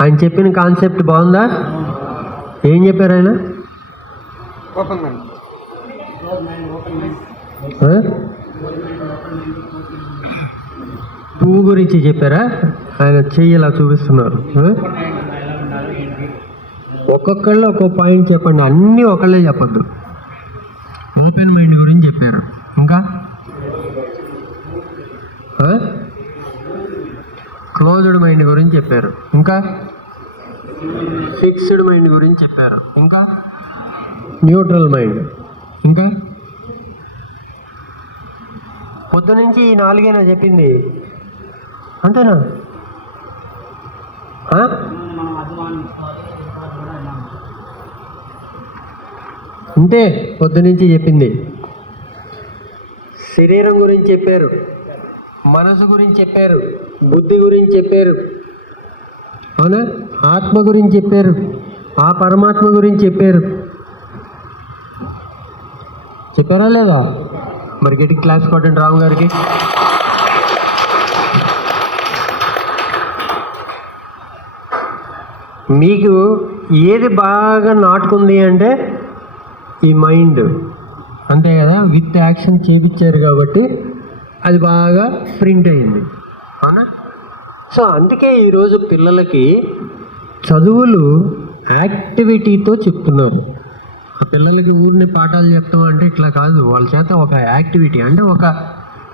ఆయన చెప్పిన కాన్సెప్ట్ బాగుందా? ఏం చెప్పారు ఆయన? పువ్వు గురించి చెప్పారా? ఆయన చెయ్యిలా చూపిస్తున్నారు. ఒక్కొక్కళ్ళు ఒక్కొక్క పాయింట్ చెప్పండి, అన్నీ ఒకళ్ళే చెప్పద్దు. ఓపెన్ మైండ్ గురించి చెప్పారు. ఇంకా క్లోజ్డ్ మైండ్ గురించి చెప్పారు. ఇంకా ఫిక్స్డ్ మైండ్ గురించి చెప్పారు. ఇంకా న్యూట్రల్ మైండ్. ఇంకా పొద్దు నుంచి ఈ 4 చెప్పింది, అంతేనా? అంతే, పొద్దు నుంచి చెప్పింది. శరీరం గురించి చెప్పారు, మనసు గురించి చెప్పారు, బుద్ధి గురించి చెప్పారు, అవునా? ఆత్మ గురించి చెప్పారు, ఆ పరమాత్మ గురించి చెప్పారు. చెప్పారా లేదా? మరి గట్టి క్లాస్ కొట్టండి రాము గారికి. మీకు ఏది బాగా నాటుకుంది అంటే ఈ మైండ్, అంతే కదా? విత్ యాక్షన్ చేపించారు కాబట్టి అది బాగా ప్రింట్ అయింది, అవునా? సో అందుకే ఈరోజు పిల్లలకి చదువులు యాక్టివిటీతో చెప్తున్నారు. ఆ పిల్లలకి ఊరిని పాఠాలు చెప్తాం అంటే ఇట్లా కాదు, వాళ్ళ చేత ఒక యాక్టివిటీ అంటే ఒక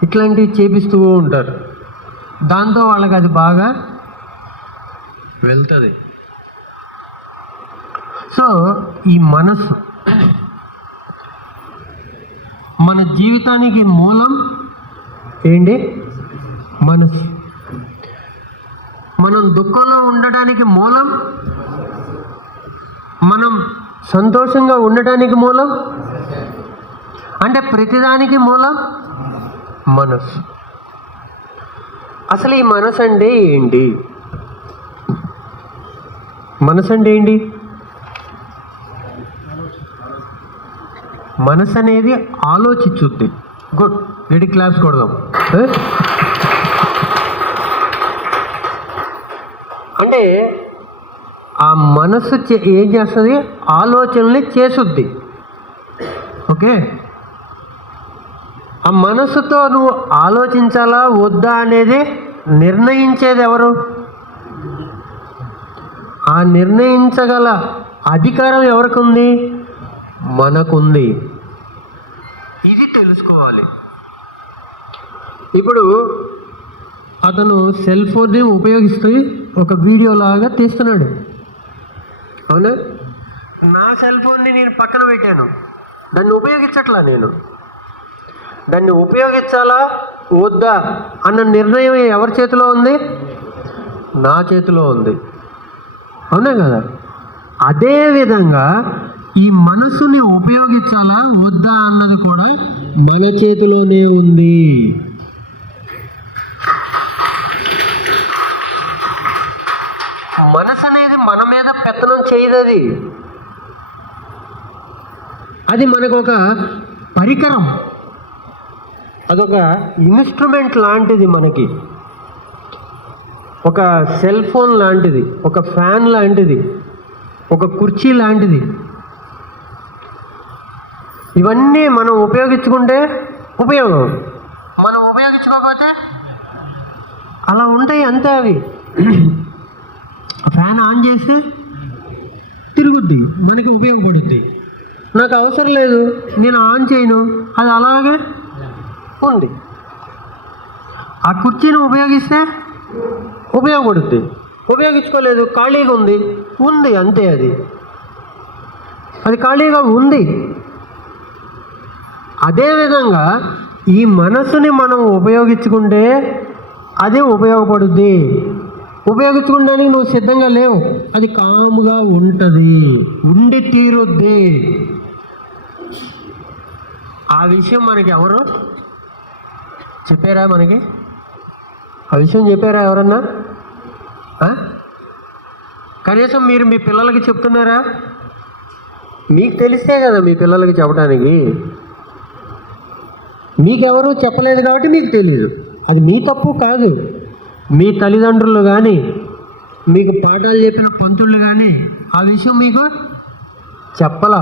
ఇట్లాంటివి చేపిస్తూ ఉంటారు. దాంతో వాళ్ళకి అది బాగా వెళ్తుంది. సో ఈ మనసు మన జీవితానికి మూలం ఏంటి? మనసు. మనం దుఃఖంలో ఉండడానికి మూలం, మనం సంతోషంగా ఉండటానికి మూలం, అంటే ప్రతిదానికి మూలం మనసు. అసలు ఈ మనసు అంటే ఏంటి? మనసు అంటే ఏంటి? మనసు అనేది ఆలోచించుద్ది. గుడ్, గడి క్లాప్స్ కొడదాం. అంటే ఆ మనసు ఏం చేస్తుంది? ఆలోచనలు చేసుద్ది. ఓకే, ఆ మనసుతో నువ్వు ఆలోచించాలా వద్దా అనేది నిర్ణయించేది ఎవరు? ఆ నిర్ణయించగల అధికారం ఎవరికి ఉంది? మనకుంది. ఇది తెలుసుకోవాలి. ఇప్పుడు అతను సెల్ ఫోన్ని ఉపయోగిస్తూ ఒక వీడియో లాగా తీస్తున్నాడు, అవునా? నా సెల్ ఫోన్ని నేను పక్కన పెట్టాను, దాన్ని ఉపయోగించట్లా. నేను దాన్ని ఉపయోగించాలా వద్దా అన్న నిర్ణయం ఎవరి చేతిలో ఉంది? నా చేతిలో ఉంది, అవునా కదా? అదేవిధంగా ఈ మనసుని ఉపయోగించాలా వద్దా అన్నది కూడా మన చేతిలోనే ఉంది. మనసు అనేది మన మీద పెత్తనం చేయదు. అది మనకు ఒక పరికరం, అదొక ఇన్స్ట్రుమెంట్ లాంటిది. మనకి ఒక సెల్ ఫోన్ లాంటిది, ఒక ఫ్యాన్ లాంటిది, ఒక కుర్చీ లాంటిది. ఇవన్నీ మనం ఉపయోగించుకుంటే ఉపయోగం, మనం ఉపయోగించుకోకపోతే అలా ఉంటాయి, అంతే. అవి ఫ్యాన్ ఆన్ చేసి తిరుగుద్ది, మనకి ఉపయోగపడుద్ది. నాకు అవసరం లేదు, నేను ఆన్ చేయను, అది అలాగే ఉంది. ఆ కుర్చీని ఉపయోగిస్తే ఉపయోగపడుద్ది, ఉపయోగించుకోలేదు, ఖాళీగా ఉంది అంతే. అది ఖాళీగా ఉంది. అదేవిధంగా ఈ మనసుని మనం ఉపయోగించుకుంటే అది ఉపయోగపడుద్ది. ఉపయోగించుకోవడానికి నువ్వు సిద్ధంగా లేవు, అది కాముగా ఉంటుంది, ఉండి తీరుద్ది. ఆ విషయం మనకి ఎవరు చెప్పారా? మనకి ఆ విషయం చెప్పారా ఎవరన్నా? కనీసం మీరు మీ పిల్లలకి చెప్తున్నారా? మీకు తెలిస్తే కదా మీ పిల్లలకి చెప్పడానికి. మీకెవరు చెప్పలేదు కాబట్టి మీకు తెలియదు. అది మీ తప్పు కాదు. మీ తల్లిదండ్రులు కానీ మీకు పాఠాలు చెప్పిన పంతుళ్ళు కానీ ఆ విషయం మీకు చెప్పలా,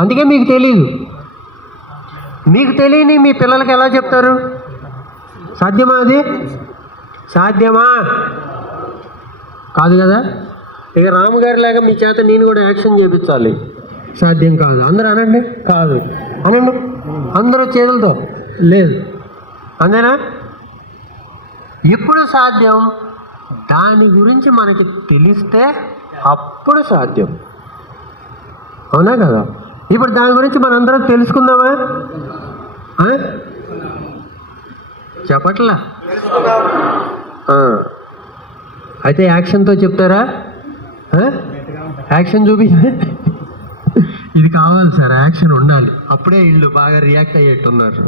అందుకే మీకు తెలియదు. మీకు తెలియని మీ పిల్లలకి ఎలా చెప్తారు? సాధ్యమా? అది సాధ్యమా? కాదు కదా. ఇక రాముగారి లాగా మీ చేత నేను కూడా యాక్షన్ చేయించాలి, సాధ్యం కాదు. అందరూ అనండి, కాదు అనండి, అందరూ చేతులతో లేదు, అంతేనా? ఎప్పుడు సాధ్యం? దాని గురించి మనకి తెలిస్తే అప్పుడు సాధ్యం, అవునా కదా? ఇప్పుడు దాని గురించి మనందరం తెలుసుకుందామా? చెప్పట్లా? అయితే యాక్షన్తో చెప్తారా? యాక్షన్ చూపి. ఇది కావాలి సార్, యాక్షన్ ఉండాలి, అప్పుడే వీళ్ళు బాగా రియాక్ట్ అయ్యేట్టున్నారు.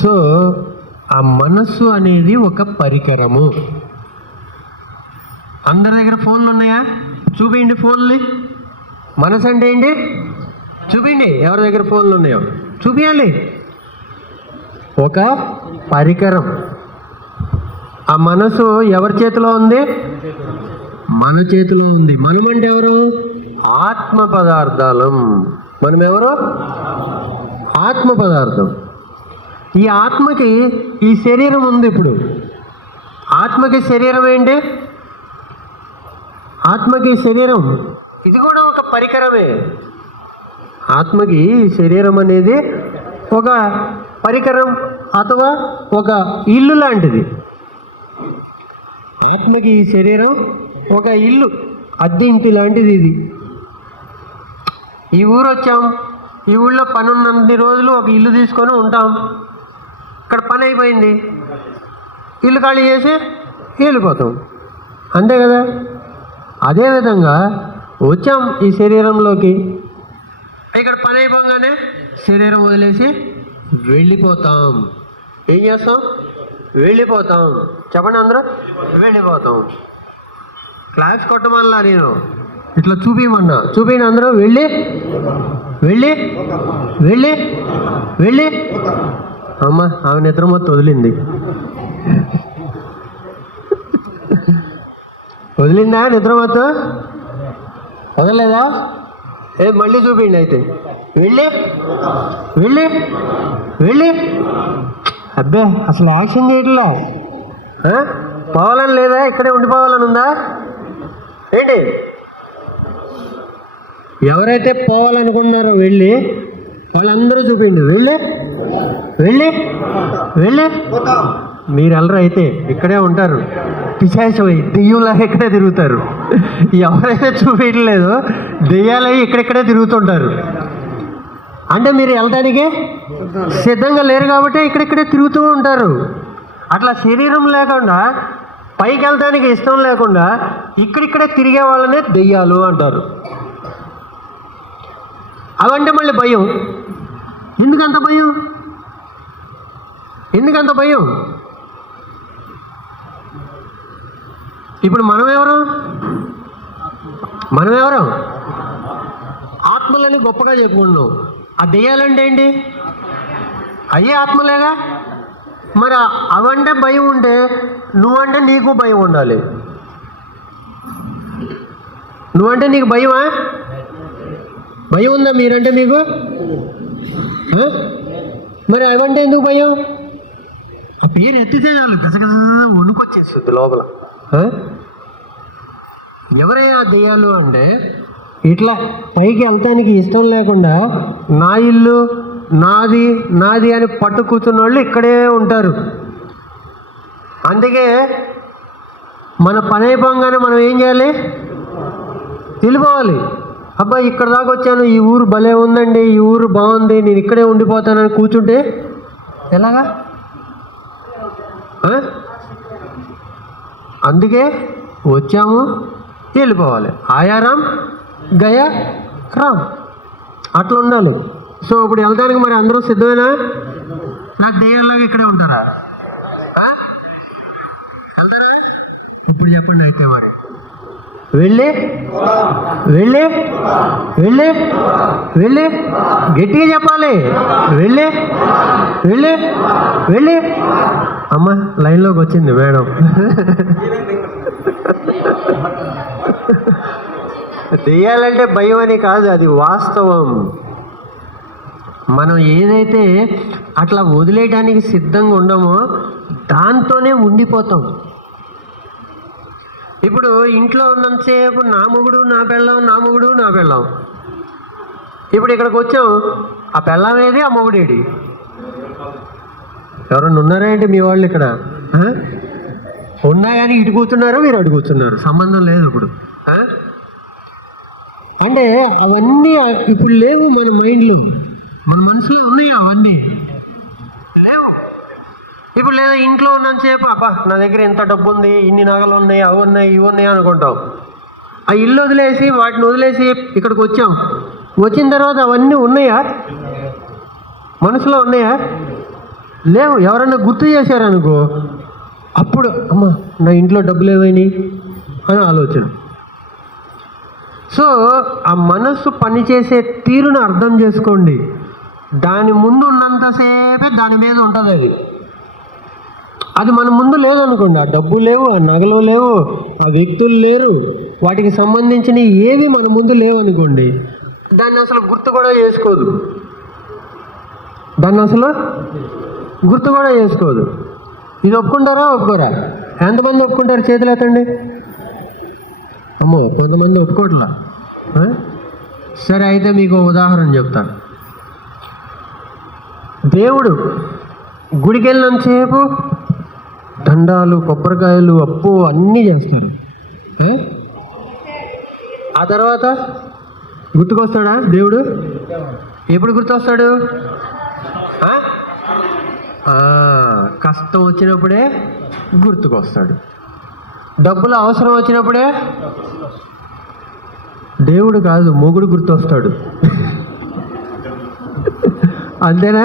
సో ఆ మనస్సు అనేది ఒక పరికరము. అందరి దగ్గర ఫోన్లు ఉన్నాయా? చూపించండి ఫోన్లు. మనసు అంటే ఏంటి? చూపించండి, ఎవరి దగ్గర ఫోన్లు ఉన్నాయో చూపించాలి. ఒక పరికరం. ఆ మనసు ఎవరి చేతిలో ఉంది? మన చేతిలో ఉంది. మనం అంటే ఎవరు? ఆత్మ పదార్థాలం. మనం ఎవరు? ఆత్మ పదార్థం. ఈ ఆత్మకి ఈ శరీరం ఉంది. ఇప్పుడు ఆత్మకి శరీరం ఏంటి? ఆత్మకి శరీరం ఇది కూడా ఒక పరికరమే. ఆత్మకి శరీరం అనేది ఒక పరికరం అథవా ఒక ఇల్లు లాంటిది. ఆత్మకి ఈ శరీరం ఒక ఇల్లు, అద్దె ఇంటి లాంటిది. ఇది ఈ ఊరు వచ్చాం, ఈ ఊళ్ళో పని ఉన్నన్ని రోజులు ఒక ఇల్లు తీసుకొని ఉంటాం. ఇక్కడ పని అయిపోయింది, ఇల్లు ఖాళీ చేసి వెళ్ళిపోతాం, అంతే కదా. అదేవిధంగా వచ్చాం ఈ శరీరంలోకి, ఇక్కడ పని అయిపోగానే శరీరం వదిలేసి వెళ్ళిపోతాం. ఏం చేస్తాం? వెళ్ళిపోతాం. చెప్పండి అందరూ, వెళ్ళిపోతాం. క్లాస్ కొట్టమల్లా నేను ఇట్లా చూపించమన్నా, చూపించండి అందరూ. వెళ్ళి వెళ్ళి వెళ్ళి వెళ్ళి అమ్మ ఆమె నిద్ర మొత్తం వదిలింది. వదిలిందా నిద్ర మొత్తం? వదలలేదా? మళ్ళీ చూపించండి అయితే. వెళ్ళి వెళ్ళి వెళ్ళి. అబ్బే అసలు యాక్షన్ చేయట్లా. పోవాలని లేదా? ఇక్కడే ఉండిపోవాలని ఉందా ఏంటి? ఎవరైతే పోవాలనుకున్నారో వెళ్ళి వాళ్ళందరూ చూపించండి. వెళ్ళి వెళ్ళి వెళ్ళి. మీరు వెళ్ళరు అయితే ఇక్కడే ఉంటారు, పిశాచమై దెయ్యంలాగా ఇక్కడే తిరుగుతారు. ఎవరైతే చూపించలేదో దెయ్యాలయ్యి ఇక్కడిక్కడే తిరుగుతుంటారు. అంటే మీరు వెళ్ళడానికి సిద్ధంగా లేరు కాబట్టి ఇక్కడిక్కడే తిరుగుతూ ఉంటారు. అట్లా శరీరం లేకుండా పైకి వెళ్ళడానికి ఇష్టం లేకుండా ఇక్కడిక్కడే తిరిగే వాళ్ళనే దెయ్యాలు అంటారు. అవంటే మళ్ళీ భయం. ఎందుకంత భయం? ఎందుకంత భయం? ఇప్పుడు మనమెవరు? ఆత్మలని గొప్పగా చెప్పుకున్నాం. ఆ దెయ్యాలంటే ఏంటి? అయ్యే ఆత్మలేగా. మరి అవంటే భయం ఉంటే నువ్వంటే నీకు భయం ఉండాలి. నువ్వంటే నీకు భయమా? భయం ఉందా మీరంటే మీకు? మరి అవంటే ఎందుకు భయం? ఆ పేరు ఎత్తితే చాలు గసగస వణుకొచ్చేస్తుంది లోపల. ఎవరయ్యా దెయ్యాలు అంటే ఇట్లా పైకి వెళ్తానికి ఇష్టం లేకుండా నా ఇల్లు నాది నాది అని పట్టు కూర్చున్న వాళ్ళు ఇక్కడే ఉంటారు. అందుకే మన పని అయిపోగానే మనం ఏం చేయాలి? వెళ్ళిపోవాలి. అబ్బా ఇక్కడ దాకా వచ్చాను, ఈ ఊరు భలే ఉందండి, ఈ ఊరు బాగుంది, నేను ఇక్కడే ఉండిపోతానని కూర్చుంటే ఎలాగా? అందుకే వచ్చాము, వెళ్ళిపోవాలి. ఆయారాం గయా రామ్, అట్లా ఉండాలి. సో ఇప్పుడు వెళ్తానికి మరి అందరూ సిద్ధమేనా? నాకు దెయ్యాలాగా ఇక్కడే ఉంటారా? వెళ్తారా? ఇప్పుడు చెప్పండి అయితే మరి. వెళ్ళి వెళ్ళి వెళ్ళి వెళ్ళి గట్టిగా చెప్పాలి. వెళ్ళి వెళ్ళి వెళ్ళి అమ్మ లైన్లోకి వచ్చింది మేడం. దెయ్యాలంటే భయం అని కాదు, అది వాస్తవం. మనం ఏదైతే అట్లా వదిలేయడానికి సిద్ధంగా ఉండమో దాంతోనే ఉండిపోతాం. ఇప్పుడు ఇంట్లో ఉన్నంతసేపు నా మొగుడు నా పెళ్ళాం, నా మొగుడు నా పెళ్ళాం. ఇప్పుడు ఇక్కడికి వచ్చాం, ఆ పెళ్ళాం ఏది, ఆ మొగుడేడి? ఎవరన్నా ఉన్నారా ఏంటి మీ వాళ్ళు ఇక్కడ? ఉన్నా కానీ ఇటు కూర్చున్నారు, మీరు అటు కూర్చున్నారు, సంబంధం లేదు ఇప్పుడు. అంటే అవన్నీ ఇప్పుడు లేవు మన మైండ్లో, మన మనసులో ఉన్నాయి అవన్నీ లేవు. ఇప్పుడు లేదా ఇంట్లో ఉన్నంతసేపు అబ్బా నా దగ్గర ఎంత డబ్బు ఉంది, ఇన్ని నగలు ఉన్నాయి, అవి ఉన్నాయి, ఇవి ఉన్నాయి అనుకుంటాం. ఆ ఇల్లు వదిలేసి వాటిని వదిలేసి ఇక్కడికి వచ్చాం. వచ్చిన తర్వాత అవన్నీ ఉన్నాయా? మనసులో ఉన్నాయా? లేవు. ఎవరన్నా గుర్తు చేశారనుకో అప్పుడు అమ్మ నా ఇంట్లో డబ్బులు ఏమైనాయి అని ఆలోచన. సో ఆ మనస్సు పనిచేసే తీరును అర్థం చేసుకోండి. దాని ముందు ఉన్నంతసేపే దాని మీద ఉంటుంది. అది మన ముందు లేదనుకోండి, ఆ డబ్బు లేవు, ఆ నగలు లేవు, ఆ వ్యక్తులు లేరు, వాటికి సంబంధించిన ఏవి మన ముందు లేవు అనుకోండి, దాన్ని అసలు గుర్తు కూడా చేసుకోదు. ఇది ఒప్పుకుంటారా ఒప్పుకోరా? ఎంతమంది ఒప్పుకుంటారు? చేతులు ఎత్తండి. అమ్మో కొంతమంది ఒప్పుకోవట్లా. సరే అయితే మీకు ఉదాహరణ చెప్తాను. దేవుడు గుడికి వెళ్ళినంతసేపు దండాలు, కొబ్బరికాయలు, అప్పు అన్నీ చేస్తారు. ఆ తర్వాత గుర్తుకొస్తాడా దేవుడు? ఎప్పుడు గుర్తొస్తాడు? కష్టం వచ్చినప్పుడే గుర్తుకొస్తాడు. డబ్బులు అవసరం వచ్చినప్పుడే దేవుడు కాదు, మొగుడు గుర్తొస్తాడు. అంతేనా?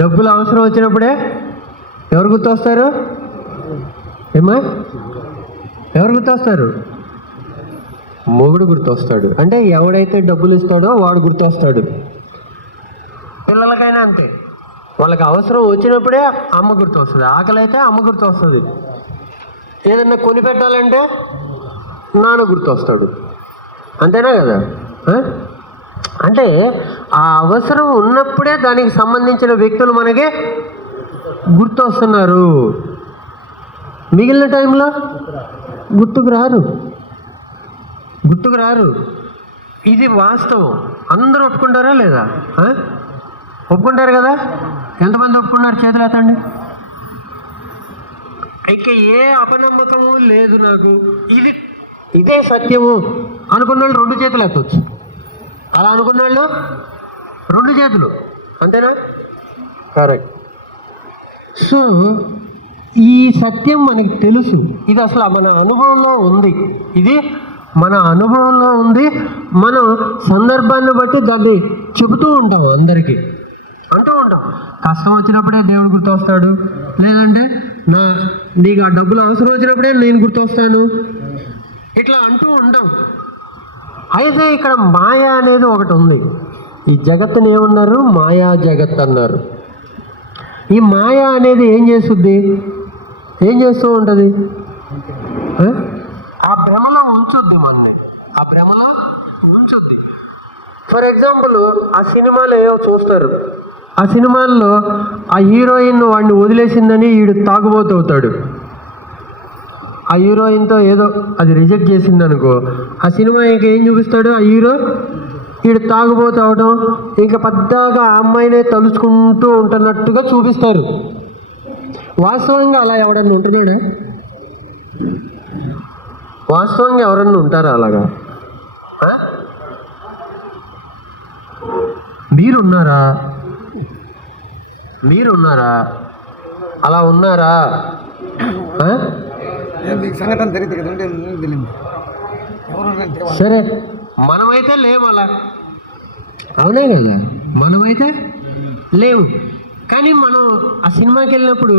డబ్బులు అవసరం వచ్చినప్పుడే ఎవరు గుర్తొస్తారు? ఏమా ఎవరు గుర్తొస్తారు? మొగుడు గుర్తొస్తాడు. అంటే ఎవడైతే డబ్బులు ఇస్తాడో వాడు గుర్తొస్తాడు. పిల్లలకైనా అంతే, వాళ్ళకి అవసరం వచ్చినప్పుడే అమ్మ గుర్తొస్తుంది. ఆకలి అయితే అమ్మ గుర్తొస్తుంది. ఏదన్నా కొని పెట్టాలంటే నాన్న గుర్తొస్తాడు. అంతేనా కదా? అంటే ఆ అవసరం ఉన్నప్పుడే దానికి సంబంధించిన వ్యక్తులు మనకి గుర్తొస్తున్నారు. మిగిలిన టైంలో గుర్తుకు రారు. ఇది వాస్తవం. అందరూ ఒప్పుకుంటారా లేదా? ఒప్పుకుంటారు కదా? ఎంతమంది ఒప్పుకున్నారు? చేతులు ఎత్తండి. ఇక ఏ అపనమ్మకము లేదు నాకు, ఇదే సత్యము అనుకున్న వాళ్ళు 2 చేతులు ఎత్తవచ్చు. అలా అనుకున్న వాళ్ళు 2 చేతులు. అంతేనా? కరెక్ట్. సో ఈ సత్యం మనకి తెలుసు. ఇది అసలు మన అనుభవంలో ఉంది. మనం సందర్భాన్ని బట్టి దాన్ని చెబుతూ ఉంటాం, అందరికీ అంటూ ఉంటాం. కష్టం వచ్చినప్పుడే దేవుడు గుర్తొస్తాడు, లేదంటే నీకు ఆ డబ్బులు అవసరం వచ్చినప్పుడే నేను గుర్తొస్తాను, ఇట్లా అంటూ ఉంటాం. అయితే ఇక్కడ మాయా అనేది ఒకటి ఉంది. ఈ జగత్తుని ఏమన్నారు? మాయా జగత్ అన్నారు. ఈ మాయా అనేది ఏం చేస్తూ ఉంటుంది? ఆ భ్రమలో ఉంచుద్ది మనల్ని. ఫర్ ఎగ్జాంపుల్ ఆ సినిమాలో ఏవో చూస్తారు. ఆ సినిమాల్లో ఆ హీరోయిన్ వాడిని వదిలేసిందని వీడు తాగుబోతవుతాడు. ఆ హీరోయిన్తో ఏదో అది రిజెక్ట్ చేసింది అనుకో, ఆ సినిమా ఇంకా ఏం చూపిస్తాడు? ఆ వీడు తాగుబోతు అవడం, ఇంకా పెద్దగా ఆ అమ్మాయినే తలుచుకుంటూ ఉంటున్నట్టుగా చూపిస్తారు. వాస్తవంగా అలా ఎవడన్నా ఉంటున్నాడా? వాస్తవంగా ఎవరన్నా ఉంటారా అలాగా? మీరున్నారా? అలా ఉన్నారా? సరే, మనమైతే లేము అలా. అవునే కదా? మనమైతే లేవు. కానీ మనం ఆ సినిమాకి వెళ్ళినప్పుడు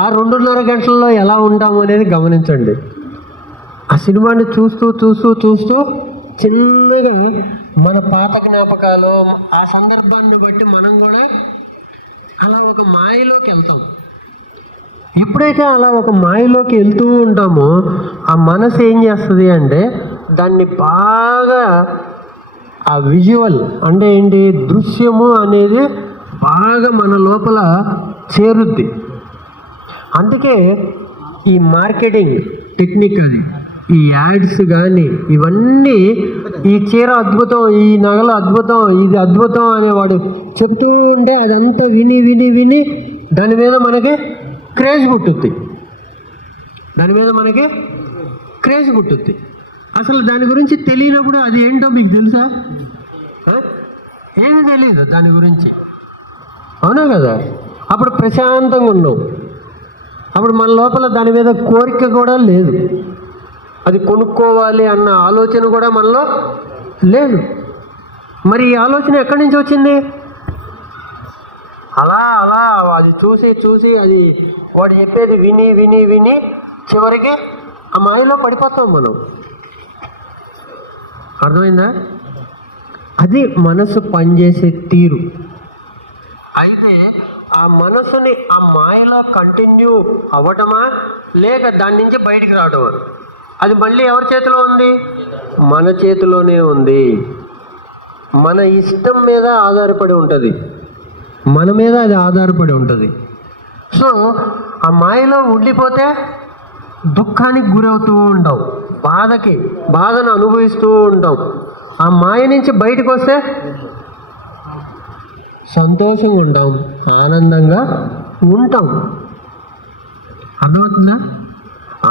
ఆ 2.5 గంటల్లో ఎలా ఉంటాము అనేది గమనించండి. ఆ సినిమాని చూస్తూ చిన్నగా మన పాత జ్ఞాపకాలు, ఆ సందర్భాన్ని బట్టి మనం కూడా అలా ఒక మాయలోకి వెళ్తాం. ఎప్పుడైతే అలా ఒక మాయలోకి వెళ్తూ ఉంటామో ఆ మనసు ఏం చేస్తుంది అంటే దాన్ని బాగా ఆ విజువల్ అంటే ఏంటి, దృశ్యము అనేది బాగా మన లోపల చేరుద్ది. అందుకే ఈ మార్కెటింగ్ టెక్నిక్ అది, ఈ యాడ్స్ కానీ ఇవన్నీ, ఈ చీర అద్భుతం, ఈ నగలు అద్భుతం, ఇది అద్భుతం అనేవాడు చెప్తూ ఉంటే అదంతా విని విని విని దాని మీద మనకి క్రేజ్ పుట్టుద్ది, దాని మీద మనకి క్రేజ్ పుట్టుద్ది. అసలు దాని గురించి తెలియనప్పుడు అది ఏంటో మీకు తెలుసా? ఏమీ తెలియదు దాని గురించి, అవునా కదా? అప్పుడు ప్రశాంతంగా ఉన్నాం, అప్పుడు మన లోపల దాని మీద కోరిక కూడా లేదు, అది కొనుక్కోవాలి అన్న ఆలోచన కూడా మనలో లేదు. మరి ఈ ఆలోచన ఎక్కడి నుంచి వచ్చింది? అలా అలా అది చూసి చూసి అది వాడు చెప్పేది విని విని విని చివరికి ఆ మాయలో పడిపోతాం మనం. అర్థమైందా? అది మనసు పనిచేసే తీరు. అయితే ఆ మనసుని ఆ మాయలో కంటిన్యూ అవ్వటమా లేక దాని నుంచి బయటికి రావటమా, అది మళ్ళీ ఎవరి చేతిలో ఉంది? మన చేతిలోనే ఉంది. మన ఇష్టం మీద ఆధారపడి ఉంటుంది, మన మీద అది ఆధారపడి ఉంటుంది. సో ఆ మాయలో ఉండిపోతే దుఃఖానికి గురవుతూ ఉంటాం, బాధను అనుభవిస్తూ ఉంటాం. ఆ మాయ నుంచి బయటకు వస్తే సంతోషంగా ఉంటాం, ఆనందంగా ఉంటాం. అర్థమవుతుందా?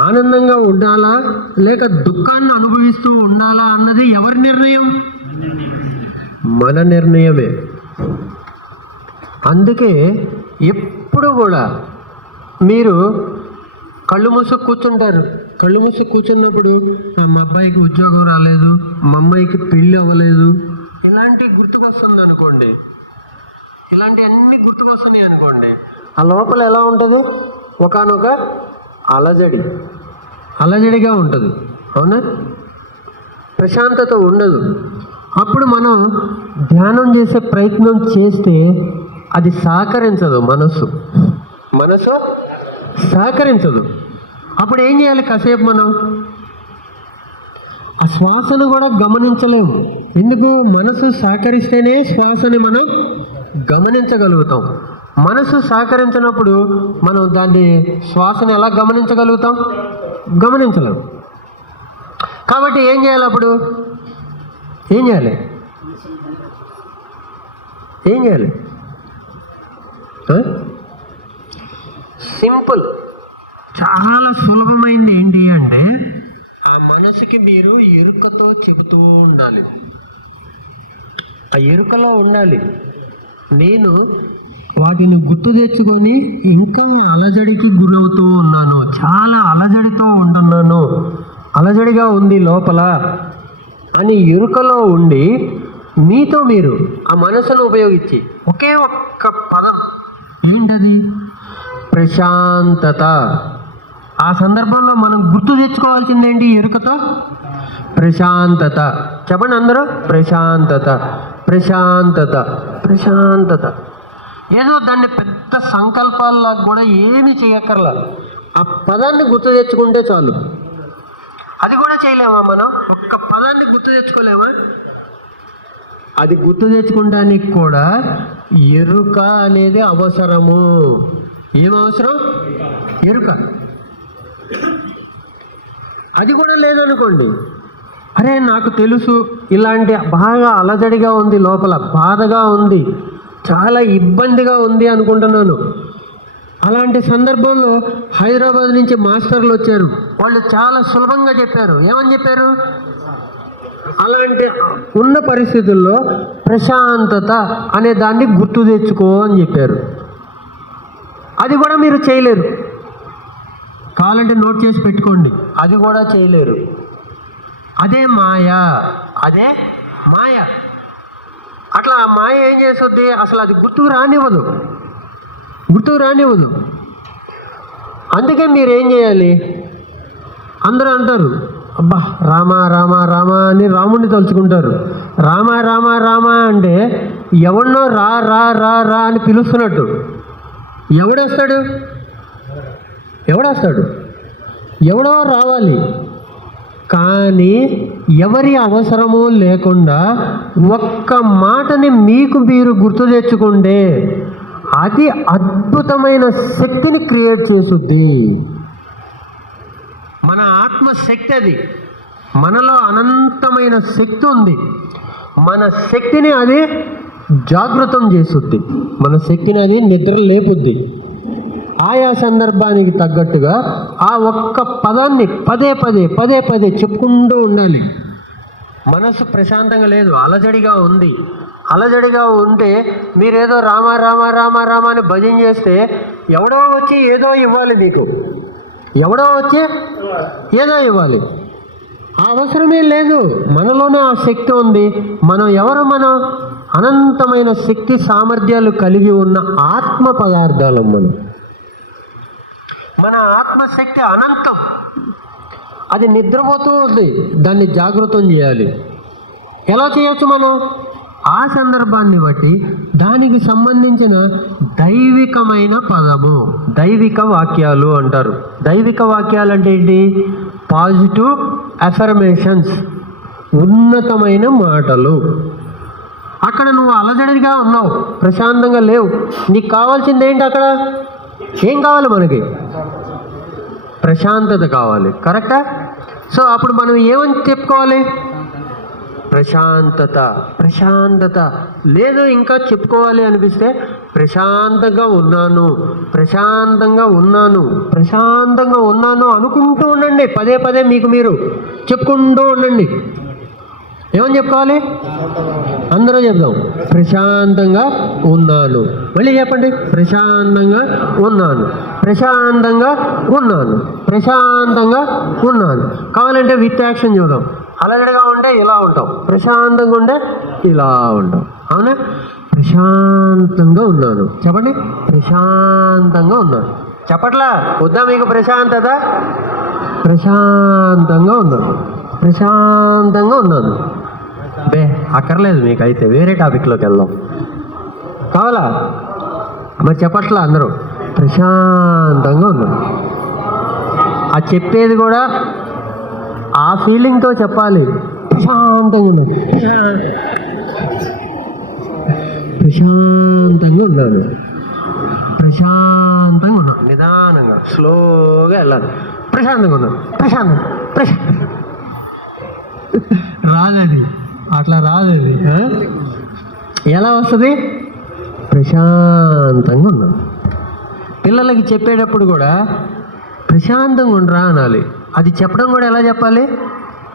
ఆనందంగా ఉండాలా లేక దుఃఖాన్ని అనుభవిస్తూ ఉండాలా అన్నది ఎవరి నిర్ణయం? మన నిర్ణయమే. అందుకే ఎప్పుడు కూడా మీరు కళ్ళు మూసుకు కూర్చుంటారు. కళ్ళు మూసుకు కూర్చున్నప్పుడు మా అబ్బాయికి ఉద్యోగం రాలేదు, మా అమ్మాయికి పెళ్ళి అవ్వలేదు, ఇలాంటివి గుర్తుకొస్తుంది అనుకోండి, ఇలాంటివన్నీ గుర్తుకొస్తున్నాయి అనుకోండి, ఆ లోపల ఎలా ఉంటుంది? ఒకానొక అలజడిగా ఉంటుంది, అవునా? ప్రశాంతత ఉండదు. అప్పుడు మనం ధ్యానం చేసే ప్రయత్నం చేస్తే అది సహకరించదు, మనసు సహకరించదు. అప్పుడు ఏం చేయాలి? కాసేపు మనం ఆ శ్వాసను కూడా గమనించలేము. ఎందుకు? మనసు సహకరిస్తేనే శ్వాసని మనం గమనించగలుగుతాం. మనసు సహకరించినప్పుడు మనం దాన్ని శ్వాసను ఎలా గమనించగలుగుతాం? గమనించలేము. కాబట్టి ఏం చేయాలి? అప్పుడు ఏం చేయాలి? సింపుల్, చాలా సులభమైంది. ఏంటి అంటే ఆ మనసుకి మీరు ఎరుకతో చెబుతూ ఉండాలి, ఆ ఎరుకలో ఉండాలి. నేను వాటిని గుర్తు తెచ్చుకొని ఇంకా అలజడికి గురవుతూ ఉన్నాను, చాలా అలజడితో ఉంటున్నాను, అలజడిగా ఉంది లోపల అని ఎరుకలో ఉండి మీతో మీరు ఆ మనసును ఉపయోగించి ఒకే ఒక్క పదం, ఏంటది? ప్రశాంతత. ఆ సందర్భంలో మనం గుర్తు తెచ్చుకోవాల్సింది ఏంటి? ఎరుకతో ప్రశాంతత. చెప్పండి అందరూ, ప్రశాంతత, ప్రశాంతత, ప్రశాంతత. ఏదో దాన్ని పెద్ద సంకల్పాల్లో కూడా ఏమి చేయక్కర్లా, ఆ పదాన్ని గుర్తు తెచ్చుకుంటే చాలు. అది కూడా చేయలేమా మనం? ఒక్క పదాన్ని గుర్తు తెచ్చుకోలేమా? అది గుర్తు తెచ్చుకోవడానికి కూడా ఎరుక అనేది అవసరము. ఏం అవసరం? ఎరుక. అది కూడా లేదనుకోండి, అరే నాకు తెలుసు ఇలాంటి బాగా అలజడిగా ఉంది, లోపల బాధగా ఉంది, చాలా ఇబ్బందిగా ఉంది అనుకుంటున్నాను. అలాంటి సందర్భంలో హైదరాబాద్ నుంచి మాస్టర్లు వచ్చారు, వాళ్ళు చాలా సులభంగా చెప్పారు. ఏమని చెప్పారు? అలాంటి ఉన్న పరిస్థితుల్లో ప్రశాంతత అనే దాన్ని గుర్తు తెచ్చుకో అని చెప్పారు. అది కూడా మీరు చేయలేరు. కావాలంటే నోట్ చేసి పెట్టుకోండి, అది కూడా చేయలేరు. అదే మాయ, అదే మాయ. అట్లా ఆ మాయ ఏం చేస్తుంది? అసలు అది గుర్తుకు రానివ్వదు. అందుకే మీరు ఏం చేయాలి? అందరూ అంటారు, అబ్బా రామ రామ రామ అని రాముడిని తలుచుకుంటారు. రామ రామ రామ అంటే ఎవరినో రా రా రా రా అని పిలుస్తున్నట్టు. ఎవడొస్తాడు? ఎవడొస్తాడు? ఎవడో రావాలి. కానీ ఎవరి అవసరమూ లేకుండా ఒక్క మాటని మీకు మీరు గుర్తు తెచ్చుకుంటే అది అద్భుతమైన శక్తిని క్రియేట్ చేస్తుంది. మన ఆత్మశక్తి అది. మనలో అనంతమైన శక్తి ఉంది. మన శక్తిని అది జాగృతం చేసుద్ది. మన శక్తిని అది నిద్ర లేపుద్ది. ఆయా సందర్భానికి తగ్గట్టుగా ఆ ఒక్క పదాన్ని పదే పదే పదే పదే చెప్పుకుంటూ ఉండాలి. మనసు ప్రశాంతంగా లేదు, అలజడిగా ఉంది. అలజడిగా ఉంటే మీరేదో రామ రామ రామ రామ అని భజన చేస్తే ఎవడో వచ్చి ఏదో ఇవ్వాలి మీకు. ఎవడో వచ్చి ఏదో ఇవ్వాలి. ఆ అవసరమే లేదు. మనలోనే ఆ శక్తి ఉంది. మనం ఎవరు? మనం అనంతమైన శక్తి సామర్థ్యాలు కలిగి ఉన్న ఆత్మ పదార్థాలం. మన ఆత్మశక్తి అనంతం. అది నిద్రపోతూ ఉంది. దాన్ని జాగృతం చేయాలి. ఎలా చేయొచ్చు మనం? ఆ సందర్భాన్ని బట్టి దానికి సంబంధించిన దైవికమైన పదము, దైవిక వాక్యాలు అంటారు. దైవిక వాక్యాలు అంటే ఏంటి? పాజిటివ్ అఫర్మేషన్స్, ఉన్నతమైన మాటలు. అక్కడ నువ్వు అలజడిగా ఉన్నావు, ప్రశాంతంగా లేవు. నీకు కావాల్సింది ఏంటి? అక్కడ ఏం కావాలి? మనకి ప్రశాంతత కావాలి. కరెక్టా? సో అప్పుడు మనం ఏమని చెప్పుకోవాలి? ప్రశాంతత. ప్రశాంతత లేదు. ఇంకా చెప్పుకోవాలి అనిపిస్తే ప్రశాంతంగా ఉన్నాను, ప్రశాంతంగా ఉన్నాను, ప్రశాంతంగా ఉన్నాను అనుకుంటూ ఉండండి. పదే పదే మీకు మీరు చెప్పుకుంటూ ఉండండి. ఏమని చెప్పుకోవాలి? అందరూ చెప్దాం. ప్రశాంతంగా ఉన్నాను. మళ్ళీ చెప్పండి. ప్రశాంతంగా ఉన్నాను, ప్రశాంతంగా ఉన్నాను, ప్రశాంతంగా ఉన్నాను. కావాలంటే విత్ యాక్షన్ చూద్దాం. అలజడిగా ఉంటే ఇలా ఉంటాం, ప్రశాంతంగా ఉంటే ఇలా ఉంటాం. అవునా? ప్రశాంతంగా ఉన్నాను. చెప్పండి. ప్రశాంతంగా ఉన్నాను. చెప్పట్లా? వద్దా మీకు ప్రశాంతత? ప్రశాంతంగా ఉన్నాను, ప్రశాంతంగా ఉన్నాను. బే అక్కర్లేదు మీకు. అయితే వేరే టాపిక్లోకి వెళ్దాం. కావాలా? మరి చెప్పట్లా అందరూ? ప్రశాంతంగా ఉన్నాను. ఆ చెప్పేది కూడా ఆ ఫీలింగ్తో చెప్పాలి. ప్రశాంతంగా ఉన్నాను, ప్రశాంతంగా ఉన్నాను, ప్రశాంతంగా ఉన్నాను. నిదానంగా స్లోగా వెళ్ళాలి. ప్రశాంతంగా ఉన్నాను, ప్రశాంతంగా రాదది. అట్లా రాదది. ఎలా వస్తుంది? ప్రశాంతంగా ఉన్నాను. పిల్లలకి చెప్పేటప్పుడు కూడా ప్రశాంతంగా ఉండరా అనాలి. అది చెప్పడం కూడా ఎలా చెప్పాలి?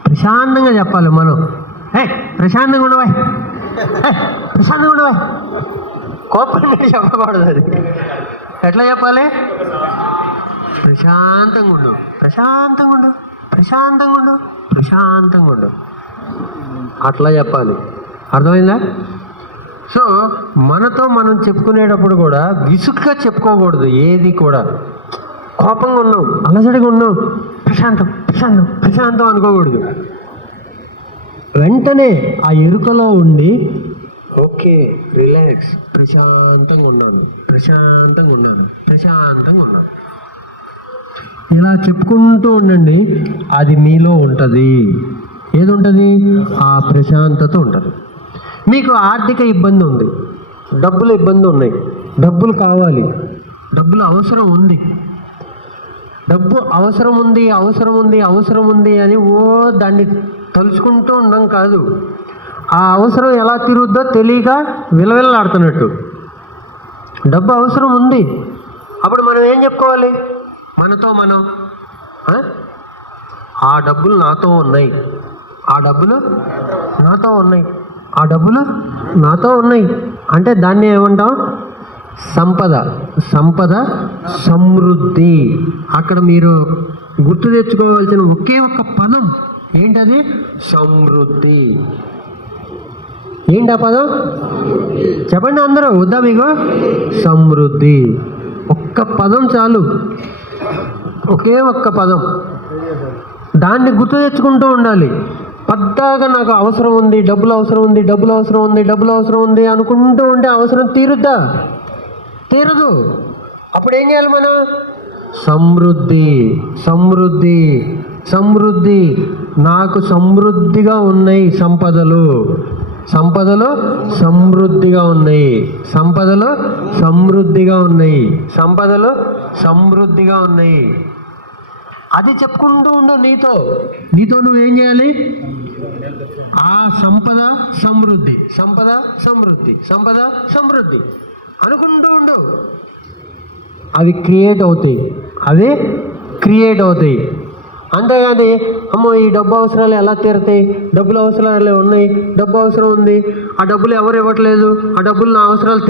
ప్రశాంతంగా చెప్పాలి. మనం ప్రశాంతంగా ఉండవా, ప్రశాంతంగా ఉండవా, కోపంగా చెప్పకూడదు. అది ఎట్లా చెప్పాలి? ప్రశాంతంగా ఉండు, ప్రశాంతంగా ఉండు, ప్రశాంతంగా ఉండు, ప్రశాంతంగా ఉండు. అట్లా చెప్పాలి. అర్థమైందా? సో మనతో మనం చెప్పుకునేటప్పుడు కూడా విసుగ్గా చెప్పుకోకూడదు. ఏది కూడా కోపంగా ఉన్నాం, అలజడిగా ఉన్నాం, ప్రశాంతం ప్రశాంతం ప్రశాంతం అనుకోకూడదు. వెంటనే ఆ ఎరుకలో ఉండి ఓకే రిలాక్స్, ప్రశాంతంగా ఉన్నాను, ప్రశాంతంగా ఉన్నాను, ప్రశాంతంగా ఉన్నాను, ఇలా చెప్పుకుంటూ ఉండండి. అది మీలో ఉంటుంది. ఏది ఉంటుంది? ఆ ప్రశాంతత ఉంటుంది. మీకు ఆర్థిక ఇబ్బంది ఉంది, డబ్బులు ఇబ్బంది ఉన్నాయి, డబ్బులు కావాలి, డబ్బులు అవసరం ఉంది, డబ్బు అవసరం ఉంది, అవసరం ఉంది, అవసరం ఉంది అని దాన్ని తలుచుకుంటూ ఉండడం కాదు. ఆ అవసరం ఎలా తీరుద్దో తెలియక విలవిల్లాడుతున్నట్టు. డబ్బు అవసరం ఉంది. అప్పుడు మనం ఏం చెప్పుకోవాలి? మనతో మనం ఆ డబ్బులు నాతో ఉన్నాయి, ఆ డబ్బులు నాతో ఉన్నాయి, ఆ డబ్బులు నాతో ఉన్నాయి అంటే దాన్ని ఏమంటాం? సంపద. సంపద, సమృద్ధి. అక్కడ మీరు గుర్తు తెచ్చుకోవాల్సిన ఒకే ఒక్క పదం ఏంటది? సమృద్ధి. ఏంటి ఆ పదం? చెప్పండి అందరూ. వద్దా మీకు? సమృద్ధి. ఒక్క పదం చాలు, ఒకే ఒక్క పదం. దాన్ని గుర్తు తెచ్చుకుంటూ ఉండాలి. పద్దాగా నాకు అవసరం ఉంది, డబ్బులు అవసరం ఉంది, డబ్బులు అవసరం ఉంది, డబ్బులు అవసరం ఉంది అనుకుంటూ ఉంటే అవసరం తీరుద్దా? తీరదు. అప్పుడు ఏం చేయాలి మనం? సమృద్ధి. సమృద్ధి సమృద్ధి. నాకు సమృద్ధిగా ఉన్నాయి సంపదలు. సంపదలు సమృద్ధిగా ఉన్నాయి. సంపదలు సమృద్ధిగా ఉన్నాయి. సంపదలు సమృద్ధిగా ఉన్నాయి. అది చెప్పుకుంటూ ఉండు నీతో నువ్వేం చేయాలి? ఆ సంపద సమృద్ధి, సంపద సమృద్ధి, సంపద సమృద్ధి అనుకుంటూ ఉండు. అవి క్రియేట్ అవుతాయి. అంతేగాని అమ్మో ఈ డబ్బు అవసరాలు ఎలా తీరుతాయి, డబ్బులు అవసరాలు ఉన్నాయి, డబ్బు అవసరం ఉంది, ఆ డబ్బులు ఎవరు ఇవ్వట్లేదు, ఆ డబ్బులు నా అవసరాలు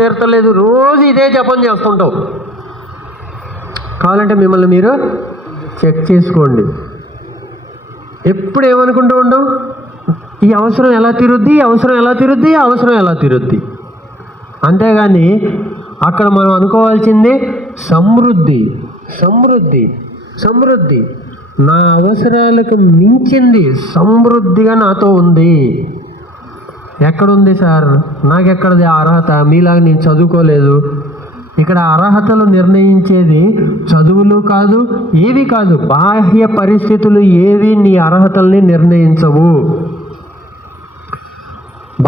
తీర్చలేదు, రోజు ఇదే జపం చేస్తుంటావు. కావాలంటే మిమ్మల్ని మీరు చెక్ చేసుకోండి. ఎప్పుడు ఏమనుకుంటూ ఉండవు, ఈ అవసరం ఎలా తీరుద్ది. అంతేగాని అక్కడ మనం అనుకోవాల్సింది సమృద్ధి. నా అవసరాలకు మించింది సమృద్ధిగా నాతో ఉంది. ఎక్కడుంది సార్? నాకెక్కడది అర్హత? మీలాగా నేను చదువుకోలేదు. ఇక్కడ అర్హతలు నిర్ణయించేది చదువులు కాదు, ఏవి కాదు. బాహ్య పరిస్థితులు ఏవి నీ అర్హతల్ని నిర్ణయించవు.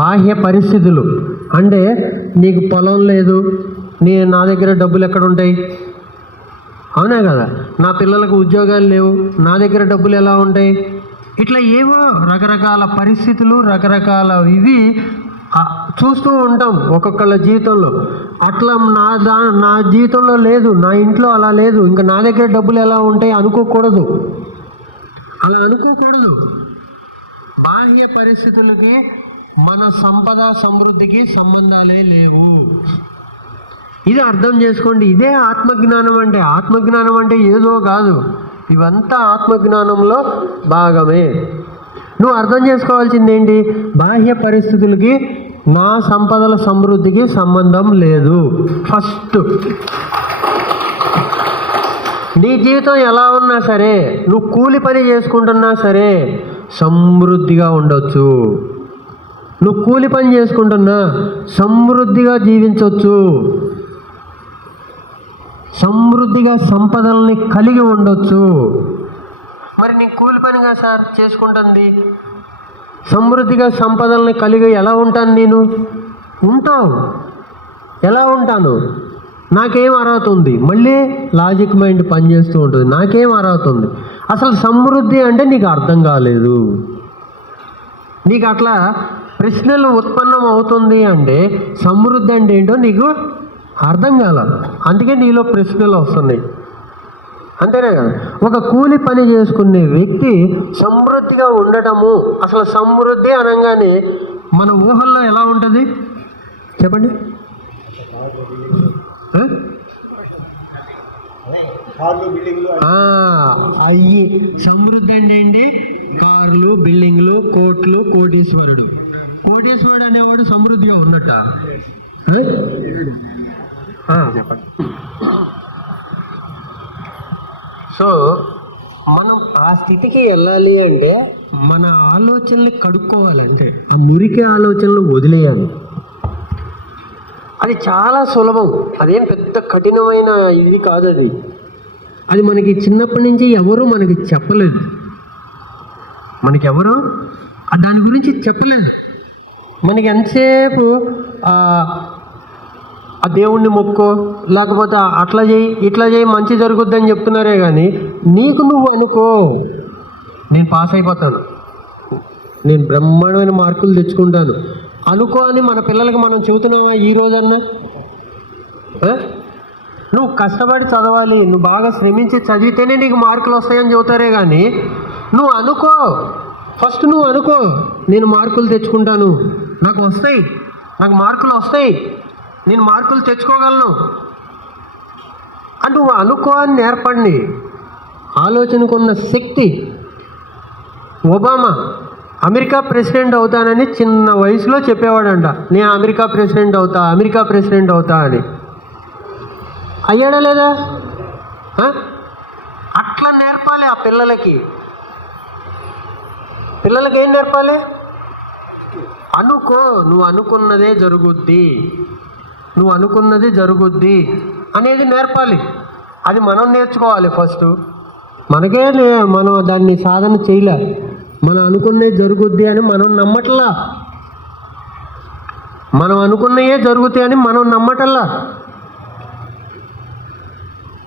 బాహ్య పరిస్థితులు అంటే నీకు పొలం లేదు, నా దగ్గర డబ్బులు ఎక్కడ ఉంటాయి? అవునా కదా? నా పిల్లలకు ఉద్యోగాలు లేవు, నా దగ్గర డబ్బులు ఎలా ఉంటాయి? ఇట్లా ఏవో రకరకాల పరిస్థితులు, రకరకాల ఇవి చూస్తూ ఉంటాం ఒక్కొక్కళ్ళ జీవితంలో. అట్లా నా జీవితంలో లేదు, నా ఇంట్లో అలా లేదు, ఇంకా నా దగ్గర డబ్బులు ఎలా ఉంటాయి అనుకోకూడదు. అలా అనుకోకూడదు. బాహ్య పరిస్థితులకి మన సంపద సమృద్ధికి సంబంధాలే లేవు. ఇది అర్థం చేసుకోండి. ఇదే ఆత్మజ్ఞానం అంటే. ఆత్మజ్ఞానం అంటే ఏదో కాదు, ఇవంతా ఆత్మజ్ఞానంలో భాగమే. నువ్వు అర్థం చేసుకోవాల్సింది ఏంటి? బాహ్య పరిస్థితులకి నా సంపదల సమృద్ధికి సంబంధం లేదు. ఫస్ట్ నీ జీవితం ఎలా ఉన్నా సరే, నువ్వు కూలి పని చేసుకుంటున్నా సరే సమృద్ధిగా ఉండొచ్చు. నువ్వు కూలి పని చేసుకుంటున్నా సమృద్ధిగా జీవించవచ్చు. సమృద్ధిగా సంపదల్ని కలిగి ఉండొచ్చు. మరి నీ కూలి పనిగా సార్ చేసుకుంటుంది, సమృద్ధిగా సంపదల్ని కలిగి ఎలా ఉంటాను నేను? ఉంటావు. ఎలా ఉంటాను? నాకేం అర్హత ఉంది? మళ్ళీ లాజిక్ మైండ్ పనిచేస్తూ ఉంటుంది. నాకేం అర్హత ఉంది? అసలు సమృద్ధి అంటే నీకు అర్థం కాలేదు. నీకు అట్లా ప్రశ్నలు ఉత్పన్నం అవుతుంది అంటే సమృద్ధి అంటే ఏంటో నీకు అర్థం కాల. అందుకే నీలో ప్రశ్నలు వస్తున్నాయి. అంతేనే కదా? ఒక కూలి పని చేసుకునే వ్యక్తి సమృద్ధిగా ఉండటము, అసలు సమృద్ధి అనగానే మన ఊహల్లో ఎలా ఉంటుంది చెప్పండి? అయ్యి సమృద్ధి అంటే ఏంటి? కార్లు, బిల్డింగ్లు, కోట్లు, కోటీశ్వరుడు. కోటీశ్వరుడు అనేవాడు సమృద్ధిగా ఉన్నట్ట? చెప్పండి. సో మనం ఆ స్థితికి వెళ్ళాలి అంటే మన ఆలోచనలు కడుక్కోవాలంటే మురికి ఆలోచనలు వదిలేయాలి. అది చాలా సులభం, అదేం పెద్ద కఠినమైన ఇది కాదు. అది మనకి చిన్నప్పటి నుంచి ఎవరు మనకి చెప్పలేదు. మనకెవరు దాని గురించి చెప్పలేదు. మనకి ఎంతసేపు ఆ దేవుణ్ణి మొక్కో, లేకపోతే అట్లా చేయి, ఇట్లా చేయి, మంచి జరుగుద్ది అని చెప్తున్నారే కానీ నీకు నువ్వు అనుకో నేను పాస్ అయిపోతాను, నేను బ్రహ్మాండమైన మార్కులు తెచ్చుకుంటాను అనుకో అని మన పిల్లలకి మనం చెబుతున్నావా ఈ రోజన్నా? నువ్వు కష్టపడి చదవాలి, నువ్వు బాగా శ్రమించి చదివితేనే నీకు మార్కులు వస్తాయని చెబుతారే కానీ నువ్వు అనుకో, ఫస్ట్ నువ్వు అనుకో నేను మార్కులు తెచ్చుకుంటాను, నాకు వస్తాయి, నాకు మార్కులు వస్తాయి, నేను మార్కులు తెచ్చుకోగలను అని నువ్వు అనుకో అని నేర్పండి. ఆలోచనకున్న శక్తి. ఒబామా అమెరికా ప్రెసిడెంట్ అవుతానని చిన్న వయసులో చెప్పేవాడంట, నేను అమెరికా ప్రెసిడెంట్ అవుతా అని. అయ్యాడా లేదా? అట్లా నేర్పాలి ఆ పిల్లలకి. పిల్లలకి ఏం నేర్పాలి? అనుకో, నువ్వు అనుకున్నదే జరుగుద్ది అనేది నేర్పాలి. అది మనం నేర్చుకోవాలి ఫస్ట్. మనకే మనం దాన్ని సాధన చేయలే. మనం అనుకున్నవి జరుగుద్ది అని మనం నమ్మట్లా. మనం అనుకున్నయే జరుగుతాయి అని మనం నమ్మటల్లా.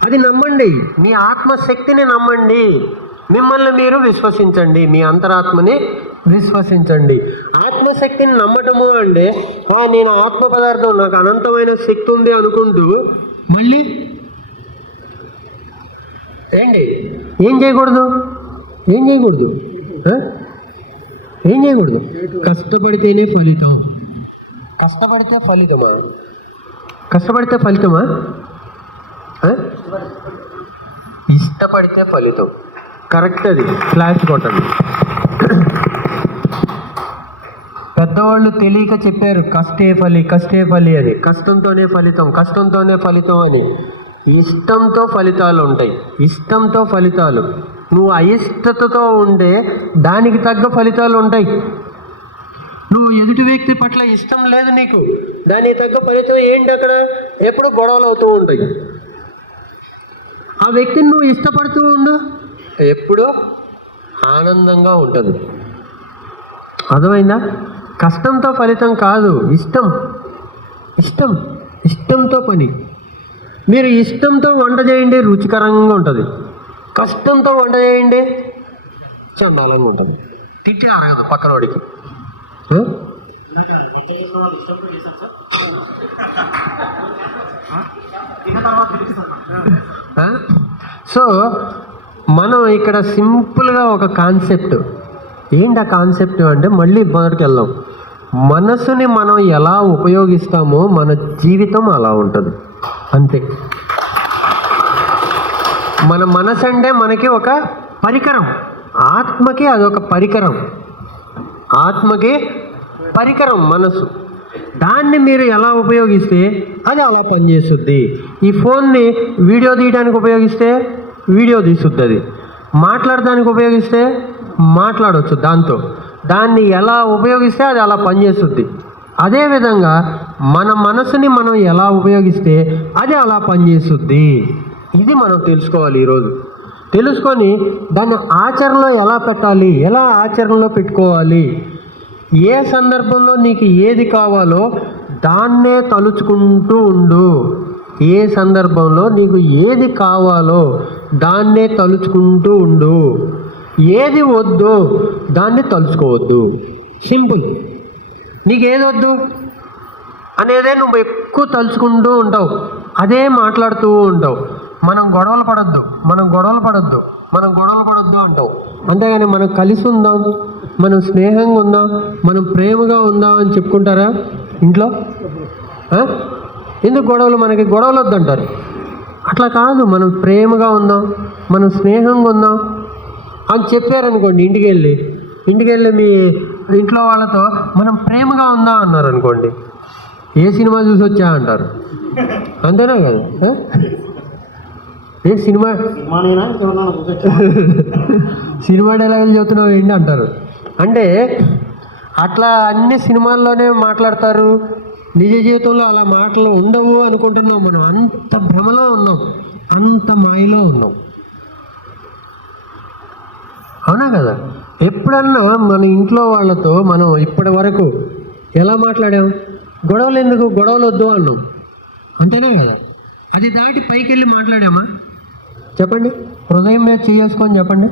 అది నమ్మండి, మీ ఆత్మశక్తిని నమ్మండి, మిమ్మల్ని మీరు విశ్వసించండి, మీ అంతరాత్మని విశ్వసించండి. ఆత్మశక్తిని నమ్మటము అంటే నేను ఆత్మ పదార్థం, నాకు అనంతమైన శక్తి ఉంది అనుకుంటూ మళ్ళీ ఏం చేయకూడదు. కష్టపడితేనే ఫలితం. కష్టపడితే ఫలితమా? ఇష్టపడితే ఫలితం. కరెక్ట్. అది ఫ్లాష్ కొట్టండి. పెద్దవాళ్ళు తెలియక చెప్పారు కష్టే ఫలి అని. కష్టంతోనే ఫలితం అని. ఇష్టంతో ఫలితాలు ఉంటాయి. ఇష్టంతో ఫలితాలు. నువ్వు అయిష్టతతో ఉండే దానికి తగ్గ ఫలితాలు ఉంటాయి. నువ్వు ఎదుటి వ్యక్తి పట్ల ఇష్టం లేదు నీకు, దానికి తగ్గ ఫలితం ఏంటి? అక్కడ ఎప్పుడు గొడవలు అవుతూ ఉంటాయి. ఆ వ్యక్తిని నువ్వు ఇష్టపడుతూ ఉండు, ఎప్పుడు ఆనందంగా ఉంటుంది. అర్థమైందా? కష్టంతో ఫలితం కాదు, ఇష్టంతో పని. మీరు ఇష్టంతో వంట చేయండి, రుచికరంగా ఉంటుంది. కష్టంతో వంట చేయండి, చండాలంగా ఉంటుంది. తిట్టినారా పక్కనోడికి? సో మనం ఇక్కడ సింపుల్గా ఒక కాన్సెప్ట్. ఏంటి ఆ కాన్సెప్ట్ అంటే, మళ్ళీ మొదటికి వెళ్దాం. మనసుని మనం ఎలా ఉపయోగిస్తామో మన జీవితం అలా ఉంటుంది, అంతే. మన మనసు అంటే మనకి ఒక పరికరం. ఆత్మకి అదొక పరికరం. మనసు. దాన్ని మీరు ఎలా ఉపయోగిస్తే అది అలా పనిచేస్తుంది. ఈ ఫోన్ని వీడియో తీయడానికి ఉపయోగిస్తే వీడియో తీస్తుంది. అది మాట్లాడడానికి ఉపయోగిస్తే మాట్లాడవచ్చు దాంతో. దాన్ని ఎలా ఉపయోగిస్తే అది అలా పనిచేస్తుంది. అదేవిధంగా మన మనసుని మనం ఎలా ఉపయోగిస్తే అది అలా పనిచేస్తుంది. ఇది మనం తెలుసుకోవాలి ఈరోజు. తెలుసుకొని దాన్ని ఆచరణలో ఎలా పెట్టాలి, ఎలా ఆచరణలో పెట్టుకోవాలి, ఏ సందర్భంలో నీకు ఏది కావాలో దాన్నే తలుచుకుంటూ ఉండు. ఏ సందర్భంలో నీకు ఏది కావాలో దాన్నే తలుచుకుంటూ ఉండు. ఏది వద్దు దాన్ని తలుచుకోవద్దు. సింపుల్. నీకు ఏది వద్దు అనేదే నువ్వు ఎక్కువ తలుచుకుంటూ ఉంటావు, అదే మాట్లాడుతూ ఉంటావు. మనం గొడవలు పడద్దు అంటావు. అంతేగాని మనం కలిసి ఉందాం, మనం స్నేహంగా ఉందాం, మనం ప్రేమగా ఉందాం అని చెప్పుకుంటారా ఇంట్లో? ఎందుకు గొడవలు? మనకి గొడవలు వద్దంటారు. అట్లా కాదు, మనం ప్రేమగా ఉందాం, మనం స్నేహంగా ఉందాం అని చెప్పారనుకోండి. ఇంటికి వెళ్ళి మీ ఇంట్లో వాళ్ళతో మనం ప్రేమగా ఉందాం అన్నారనుకోండి, ఏ సినిమా చూసి వచ్చా అంటారు. అంతేనా కదా? ఏ సినిమా డైలాగులు చెబుతున్నావు ఏంటి అంటారు. అంటే అట్లా అన్ని సినిమాల్లోనే మాట్లాడతారు, నిజ జీవితంలో అలా మాటలు ఉండవు అనుకుంటున్నాం. మనం అంత భ్రమలో ఉన్నాం, అంత మాయలో ఉన్నాం. అవునా కదా? ఎప్పుడన్నా మన ఇంట్లో వాళ్ళతో మనం ఇప్పటి వరకు ఎలా మాట్లాడాం? గొడవలు ఎందుకు, గొడవలు వద్దు అన్నాం, అంతేనే కదా? అది దాటి పైకి వెళ్ళి మాట్లాడామా? చెప్పండి. హృదయం మీద చేసుకొని చెప్పండి,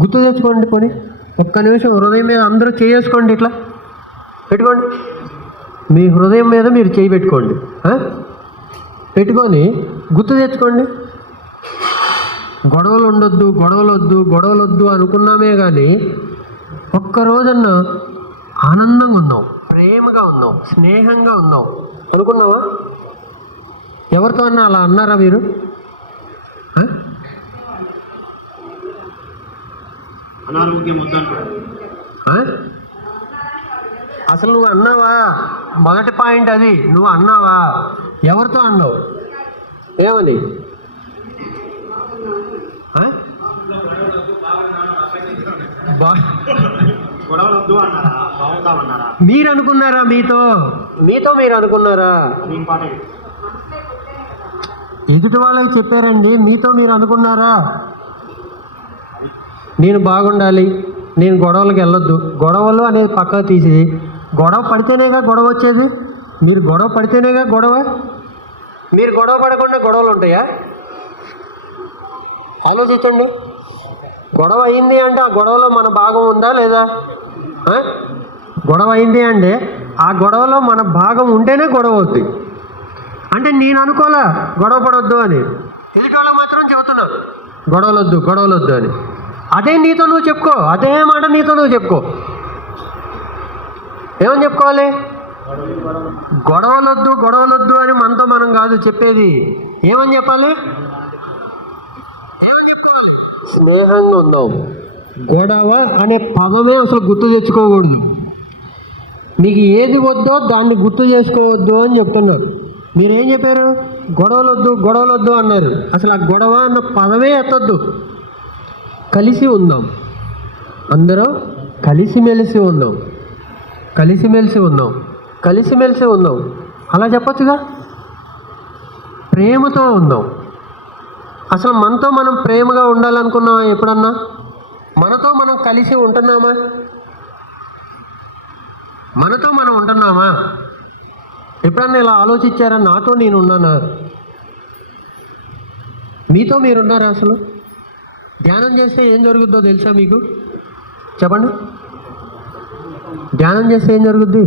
గుర్తు తెచ్చుకోండి. కొని ఒక్క నిమిషం హృదయం మీద అందరూ చేసుకోండి, ఇట్లా పెట్టుకోండి. మీ హృదయం మీద మీరు చేయి పెట్టుకోండి, పెట్టుకొని గుర్తు తెచ్చుకోండి. గొడవలు వద్దు అనుకున్నామే కానీ ఒక్కరోజన్నా ఆనందంగా ఉందాం, ప్రేమగా ఉందాం, స్నేహంగా ఉందాం అనుకున్నావా? ఎవరితో అన్నా అలా అన్నారా మీరు? అసలు నువ్వు అన్నావా? మొదటి పాయింట్ అది. నువ్వు అన్నావా? ఎవరితో అన్నావు? ఏమని? మీరు అనుకున్నారా? మీతో మీరు అనుకున్నారా? ఎదుటి వాళ్ళకి చెప్పారండి, మీతో మీరు అనుకున్నారా? నేను బాగుండాలి, నేను గొడవలకు వెళ్ళొద్దు, గొడవలు అనేది పక్కకు తీసి, గొడవ పడితేనేగా గొడవ వచ్చేది. మీరు గొడవ పడితేనేగా గొడవ. మీరు గొడవ పడకుండా గొడవలు ఉంటాయా? ఆలోచించండి. గొడవ అయింది అంటే ఆ గొడవలో మన భాగం ఉందా లేదా? గొడవ అయింది అంటే ఆ గొడవలో మన భాగం ఉంటేనే గొడవ అవుతుంది. అంటే నేను అనుకోలే గొడవ పడవద్దు అని, ఎదుటి మాత్రం చెబుతున్నాను గొడవలొద్దు గొడవలొద్దు అని. అదే నీతో నువ్వు చెప్పుకో, అదే మాట నీతో నువ్వు చెప్పుకో. ఏమని చెప్పుకోవాలి? గొడవలొద్దు గొడవలొద్దు అని మనతో మనం కాదు చెప్పేది. ఏమని చెప్పాలి? ఏమని చెప్పుకోవాలి? స్నేహంగా ఉందాం. గొడవ అనే పదమే అసలు గుర్తు తెచ్చుకోకూడదు. మీకు ఏది వద్దో దాన్ని గుర్తు చేసుకోవద్దు అని చెప్తున్నారు. మీరేం చెప్పారు? గొడవలొద్దు గొడవలొద్దు అన్నారు. అసలు ఆ గొడవ అన్న పదమే ఎత్తొద్దు. కలిసి ఉందాం, అందరూ కలిసిమెలిసి ఉందాం, కలిసిమెలిసి ఉందాం, కలిసిమెలిసి ఉందాం. అలా చెప్పొచ్చుగా. ప్రేమతో ఉందాం. అసలు మనతో మనం ప్రేమగా ఉండాలనుకున్నామా ఎప్పుడన్నా? మనతో మనం కలిసి ఉంటున్నామా? మనతో మనం ఉంటున్నామా? ఎప్పుడన్నా ఇలా ఆలోచించారా? నాతో నేను ఉన్నానా? మీతో మీరున్నారా? అసలు ధ్యానం చేస్తే ఏం జరుగుద్దో తెలుసా మీకు? చెప్పండి. ధ్యానం చేస్తే ఏం జరుగుద్ది?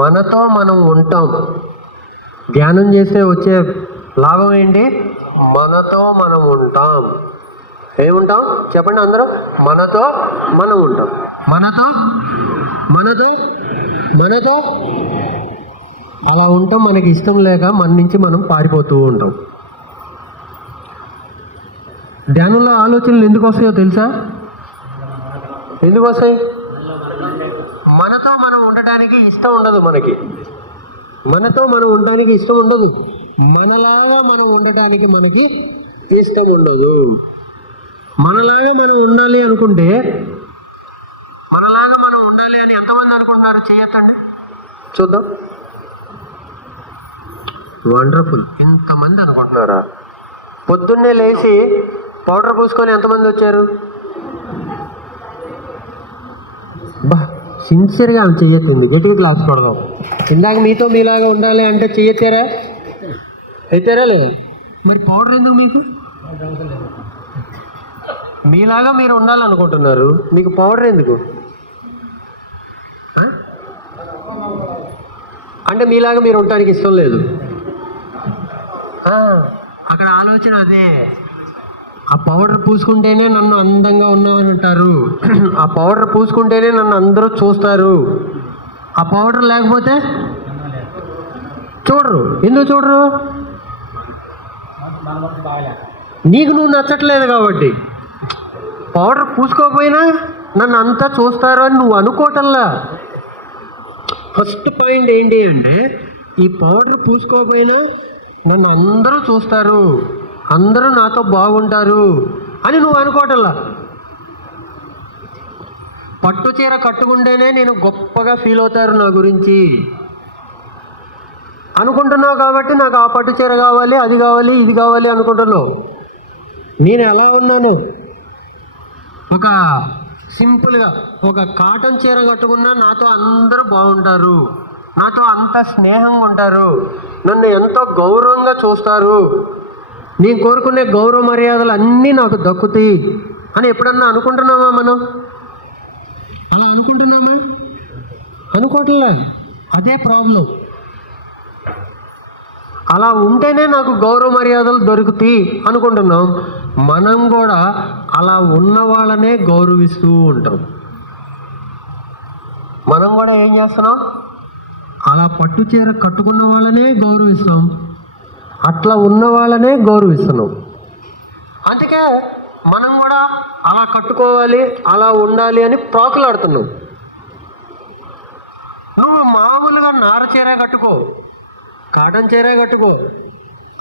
మనతో మనం ఉంటాం. ధ్యానం చేస్తే వచ్చే లాభం ఏంటి? మనతో మనం ఉంటాం. ఏముంటాం చెప్పండి అందరూ? మనతో మనం ఉంటాం. మనతో మనతో మనతో అలా ఉంటాం. మనకి ఇష్టం లేక మన నుంచి మనం పారిపోతూ ఉంటాం. ధ్యానంలో ఆలోచనలు ఎందుకు వస్తాయో తెలుసా? ఎందుకు వస్తాయి? మనతో మనం ఉండటానికి ఇష్టం ఉండదు. మనతో మనం ఉండటానికి ఇష్టం ఉండదు. మనలాగా మనం ఉండటానికి మనకి ఇష్టం ఉండదు. మనలాగా మనం ఉండాలి అనుకుంటే, మనలాగా మనం ఉండాలి అని ఎంతమంది అనుకుంటున్నారు? చేయొద్దండి, చూద్దాం. వండర్ఫుల్. ఇంతమంది అనుకుంటున్నారా? పొద్దున్నే లేచి పౌడర్ పూసుకొని ఎంతమంది వచ్చారు? బా, సిన్సియర్గా ఆమె చెయ్యొచ్చింది. గట్టిగా క్లాస్ కొడదాం. ఇందాక మీతో మీలాగా ఉండాలి అంటే చెయ్యొచ్చారా? అయితారా లేదా? మరి పౌడర్ ఎందుకు మీకు? మీలాగా మీరు ఉండాలనుకుంటున్నారు, మీకు పౌడర్ ఎందుకు? అంటే మీలాగా మీరు ఉండటానికి ఇష్టం లేదు. అక్కడ ఆలోచన అదే. ఆ పౌడర్ పూసుకుంటేనే నన్ను అందంగా ఉన్నామని అంటారు. ఆ పౌడర్ పూసుకుంటేనే నన్ను అందరూ చూస్తారు. ఆ పౌడర్ లేకపోతే చూడరు. ఎందుకు చూడరు? నీకు నువ్వు నచ్చట్లేదు కాబట్టి. పౌడర్ పూసుకోకపోయినా నన్ను అంతా చూస్తారు అని నువ్వు అనుకోవటంలా. ఫస్ట్ పాయింట్ ఏంటి అంటే, ఈ పౌడర్ పూసుకోకపోయినా నన్ను అందరూ చూస్తారు, అందరూ నాతో బాగుంటారు అని నువ్వు అనుకోవటంలా. పట్టు చీర కట్టుకుంటేనే నేను గొప్పగా ఫీల్ అవుతారు నా గురించి అనుకుంటున్నావు కాబట్టి నాకు ఆ పట్టు చీర కావాలి, అది కావాలి, ఇది కావాలి అనుకుంటున్నావు. నేను ఎలా ఉన్నాను? ఒక సింపుల్గా ఒక కాటన్ చీర కట్టుకున్నా నాతో అందరూ బాగుంటారు, నాతో అంత స్నేహంగా ఉంటారు, నన్ను ఎంతో గౌరవంగా చూస్తారు, నేను కోరుకునే గౌరవ మర్యాదలు అన్నీ నాకు దక్కుతాయి అని ఎప్పుడన్నా అనుకుంటున్నామా మనం? అలా అనుకుంటున్నామా? అనుకోవట్లే. అదే ప్రాబ్లం. అలా ఉంటేనే నాకు గౌరవ మర్యాదలు దొరుకుతాయి అనుకుంటున్నాం. మనం కూడా అలా ఉన్న వాళ్ళనే గౌరవిస్తూ ఉంటాం. మనం కూడా ఏం చేస్తున్నాం? అలా పట్టు చీర కట్టుకున్న వాళ్ళనే గౌరవిస్తాం, అట్లా ఉన్న వాళ్ళనే గౌరవిస్తున్నాం. అందుకే మనం కూడా అలా కట్టుకోవాలి, అలా ఉండాలి అని ప్రాకులాడుతున్నాం. నువ్వు మామూలుగా నార చీర కట్టుకో, కాటన్ చీర కట్టుకో,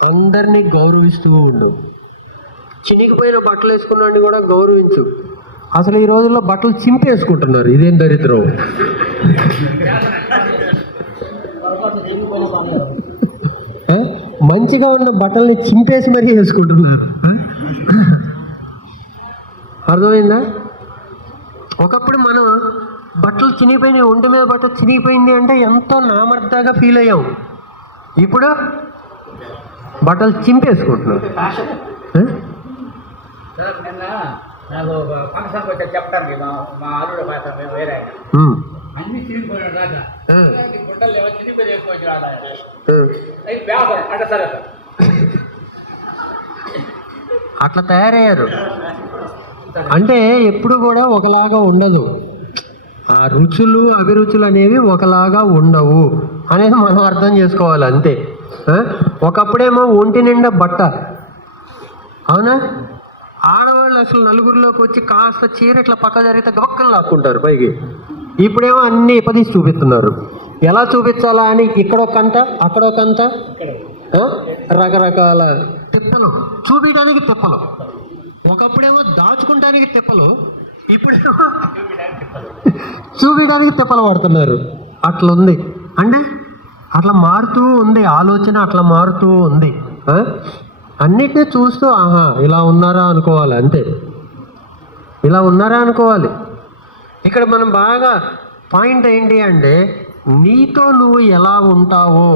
అందరినీ గౌరవిస్తూ ఉండు. చినిగిపోయిన బట్టలు వేసుకున్నాన్ని కూడా గౌరవించు. అసలు ఈ రోజుల్లో బట్టలు చింపేసుకుంటున్నారు. ఇదేం దరిద్రం. మంచిగా ఉన్న బట్టల్ని చింపేసి మరీ వేసుకుంటున్నారు. అర్థమైందా? ఒకప్పుడు మనం బట్టలు చినిగిపోయినాయి, ఒంటి మీద బట్ట చినిగిపోయింది అంటే ఎంతో నామర్దాగా ఫీల్ అయ్యాం. ఇప్పుడు బట్టలు చింపేసుకుంటున్నాం. చెప్తాను మా ఆరుడు వేరే అన్ని చిరిగిపోయిన అట్లా తయారయ్యారు. అంటే ఎప్పుడు కూడా ఒకలాగా ఉండదు, ఆ రుచులు అభిరుచులు అనేవి ఒకలాగా ఉండవు అనేది మనం అర్థం చేసుకోవాలి అంతే. ఒకప్పుడేమో ఒంటి నిండా బట్ట, అవునా? ఆడవాళ్ళు అసలు నలుగురిలోకి వచ్చి కాస్త చీర ఇట్లా పక్క జరిగితే గొక్కలు లాక్కుంటారు పైకి. ఇప్పుడేమో అన్ని ఇపదీసి చూపిస్తున్నారు. ఎలా చూపించాలా అని ఇక్కడొకంత అక్కడొకంత రకరకాల తిప్పలు, చూపించడానికి తిప్పలు. ఒకప్పుడేమో దాచుకుంటానికి తిప్పలు, ఇప్పుడేమో చూపించడానికి తిప్పలు పడుతున్నారు. అట్లుంది అంటే అట్లా మారుతూ ఉంది ఆలోచన, అట్లా మారుతూ ఉంది. అన్నిటినీ చూస్తూ ఆహా ఇలా ఉన్నారా అనుకోవాలి అంతే, ఇలా ఉన్నారా అనుకోవాలి. ఇక్కడ మనం బాగా పాయింట్ ఏంటి అంటే నీతో నువ్వు ఎలా ఉంటావో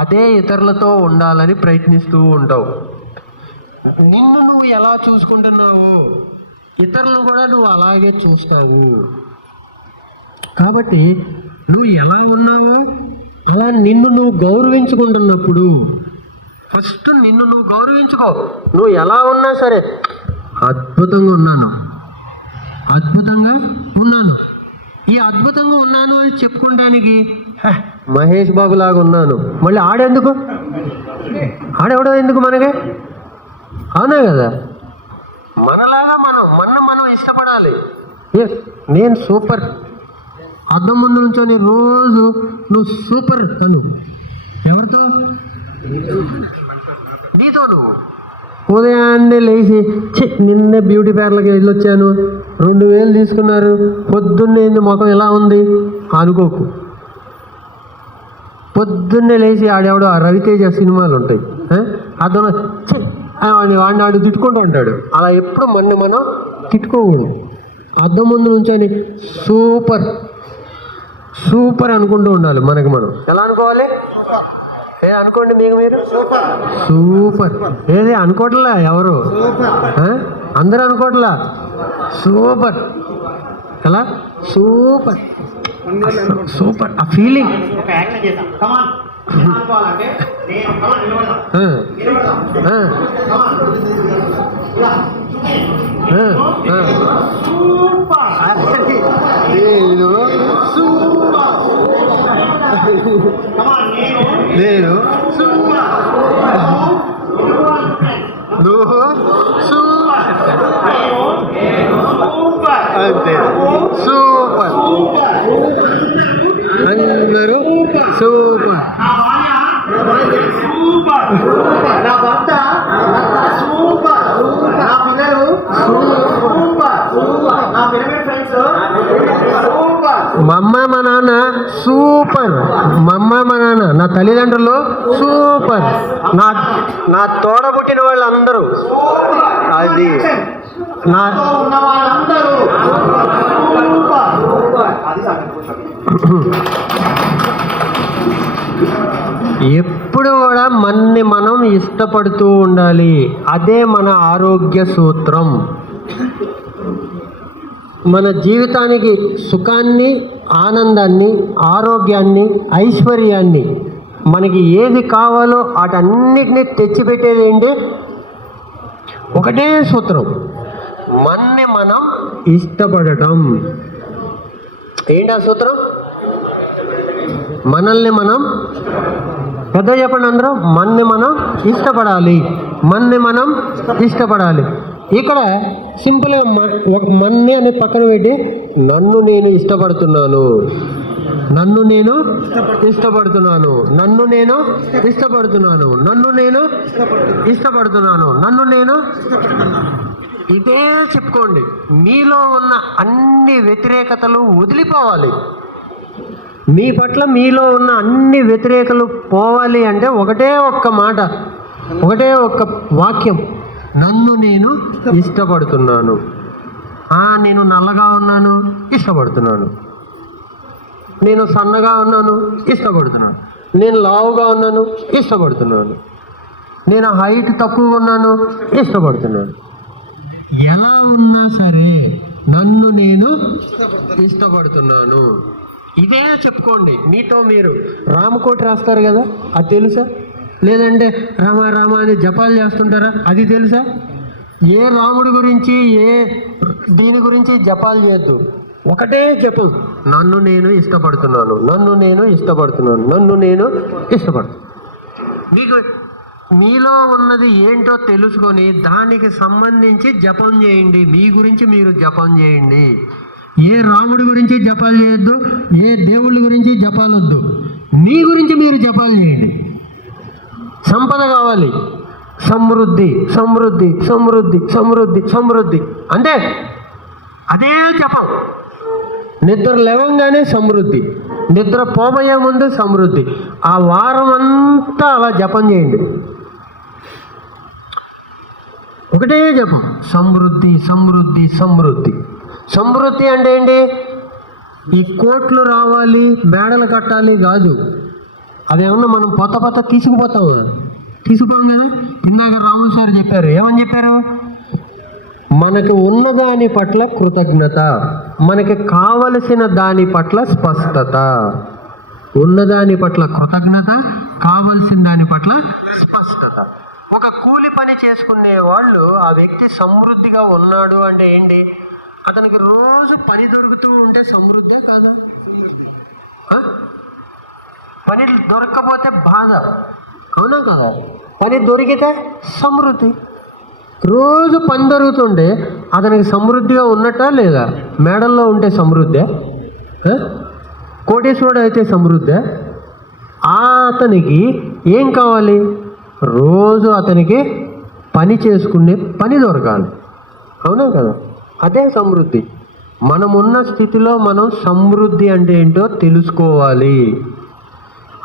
అదే ఇతరులతో ఉండాలని ప్రయత్నిస్తూ ఉంటావు. నిన్ను నువ్వు ఎలా చూసుకుంటున్నావో ఇతరులను కూడా నువ్వు అలాగే చూస్తావు. కాబట్టి నువ్వు ఎలా ఉన్నావో అలా నిన్ను నువ్వు గౌరవించుకుంటున్నప్పుడు ఫస్ట్ నిన్ను నువ్వు గౌరవించుకో. నువ్వు ఎలా ఉన్నా సరే అద్భుతంగా ఉన్నాను, అద్భుతంగా ఉన్నాను, ఈ అద్భుతంగా ఉన్నాను అని చెప్పుకోవడానికి మహేష్ బాబు లాగా ఉన్నాను, మళ్ళీ ఆడెందుకు, ఆడెవడో ఎందుకు మనకి, అవునా కదా? మనలాగా మనం ఇష్టపడాలి. నేను సూపర్, అద్దం ముందు నుంచొని రోజు నువ్వు సూపర్ అను. ఎవరితో? నీతో. నువ్వు ఉదయాన్నే లేచి నిన్నే బ్యూటీ పార్లర్కి వెళ్ళొచ్చాను, 2000 తీసుకున్నారు, పొద్దున్నే ముఖం ఎలా ఉంది అనుకోకు. పొద్దున్నే లేచి ఆడెవడో ఆ రవితేజ సినిమాలు ఉంటాయి, అద్దం వాడిని ఆడు తిట్టుకుంటూ ఉంటాడు. అలా ఎప్పుడు మనం తిట్టుకోకూడదు. అద్దం ముందు నుంచొని సూపర్ సూపర్ అనుకుంటూ ఉండాలి. మనకి మనం ఎలా అనుకోవాలి? అనుకోండి మీకు మీరు సూపర్. ఏది అనుకోవట్లా ఎవరు, అందరూ అనుకోవట్లా. సూపర్ ఎలా? సూపర్ సూపర్ ఆ ఫీలింగ్. నేను నువ్వు అంతే సూపర్, అందరూ సూపర్. నా భర్త సూపర్, నా పిల్లలు సూపర్, నా పిల్లల ఫ్రెండ్స్ సూపర్, మా అమ్మ మా నాన్న సూపర్, మా అమ్మ మా నాన్న నా తల్లిదండ్రులు సూపర్, నా తోడబుట్టిన వాళ్ళందరూ, అది నా వాళ్ళందరూ ఎప్పుడు కూడా మనని మనం ఇష్టపడుతూ ఉండాలి. అదే మన ఆరోగ్య సూత్రం. మన జీవితానికి సుఖాన్ని, ఆనందాన్ని, ఆరోగ్యాన్ని, ఐశ్వర్యాన్ని, మనకి ఏది కావాలో వాటన్నిటినీ తెచ్చిపెట్టేది ఏంటి? ఒకటే సూత్రం, మనని మనం ఇష్టపడటం. ఏంటి ఆ సూత్రం? మనల్ని మనం పెద్ద చెప్పండి అందరూ, మనని మనం ఇష్టపడాలి, మనని మనం ఇష్టపడాలి. ఇక్కడ సింపుల్గా ఒక మన్ని అనేది పక్కన పెట్టి నన్ను నేను ఇష్టపడుతున్నాను, నన్ను నేను ఇష్టపడుతున్నాను, నన్ను నేను ఇష్టపడుతున్నాను, నన్ను నేను ఇష్టపడుతున్నాను, నన్ను నేను ఇదే చెప్పుకోండి. మీలో ఉన్న అన్ని వ్యతిరేకతలు వదిలిపోవాలి. మీ పట్ల మీలో ఉన్న అన్ని వ్యతిరేకలు పోవాలి అంటే ఒకటే ఒక్క మాట, ఒకటే ఒక్క వాక్యం, నన్ను నేను ఇష్టపడుతున్నాను. నేను నల్లగా ఉన్నాను, ఇష్టపడుతున్నాను. నేను సన్నగా ఉన్నాను, ఇష్టపడుతున్నాను. నేను లావుగా ఉన్నాను, ఇష్టపడుతున్నాను. నేను హైట్ తక్కువగా ఉన్నాను, ఇష్టపడుతున్నాను. ఎలా ఉన్నా సరే నన్ను నేను ఇష్టపడుతున్నాను. ఇదే చెప్పుకోండి మీతో మీరు. రామకోటి రాస్తారు కదా, అది తెలుసా? లేదంటే రామ రామ అని జపాలు చేస్తుంటారా, అది తెలుసా? ఏ రాముడి గురించి ఏ దీని గురించి జపాలు చేయొద్దు. ఒకటే జపం, నన్ను నేను ఇష్టపడుతున్నాను, నన్ను నేను ఇష్టపడుతున్నాను, నన్ను నేను ఇష్టపడుతున్నాను. మీకు మీలో ఉన్నది ఏంటో తెలుసుకొని దానికి సంబంధించి జపం చేయండి. మీ గురించి మీరు జపం చేయండి. ఏ రాముడి గురించి జపాలు చేయొద్దు, ఏ దేవుళ్ళ గురించి జపాలు వద్దు. మీ గురించి మీరు జపాలు చేయండి. సంపద కావాలి, సమృద్ధి సమృద్ధి సమృద్ధి సమృద్ధి సమృద్ధి అంటే అదే జపం. నిద్ర లేవంగానే సమృద్ధి, నిద్ర పోబోయే ముందు సమృద్ధి. ఆ వారం అంతా అలా జపం చేయండి. ఒకటే జపం, సమృద్ధి సమృద్ధి సమృద్ధి. సమృద్ధి అంటే ఏంటి? ఈ కోట్లు రావాలి, మేడలు కట్టాలి కాదు. అదేమన్నా మనం పొత్త తీసుకుపోతాం కదా, తీసుకుపోం కదా. ఇందాక రాము సార్ చెప్పారు, ఏమని చెప్పారు? మనకు ఉన్న దాని పట్ల కృతజ్ఞత, మనకి కావలసిన దాని పట్ల స్పష్టత. ఉన్నదాని పట్ల కృతజ్ఞత, కావలసిన దాని పట్ల స్పష్టత. ఒక కూలి పని చేసుకునే వాళ్ళు ఆ వ్యక్తి సమృద్ధిగా ఉన్నాడు అంటే ఏంటి? అతనికి రోజు పని దొరుకుతూ ఉంటే సమృద్ధి కాదు. పని దొరకకపోతే బాధ, అవునా కదా? పని దొరికితే సమృద్ధి. రోజు పని దొరుకుతుంటే అతనికి సమృద్ధిగా ఉన్నట్టా లేదా? మేడల్లో ఉంటే సమృద్ధి, కోటేశ్వరుడు అయితే సమృద్ధి. అతనికి ఏం కావాలి? రోజు అతనికి పని చేసుకునే పని దొరకాలి, అవునా కదా? అదే సమృద్ధి. మనమున్న స్థితిలో మనం సమృద్ధి అంటే ఏంటో తెలుసుకోవాలి.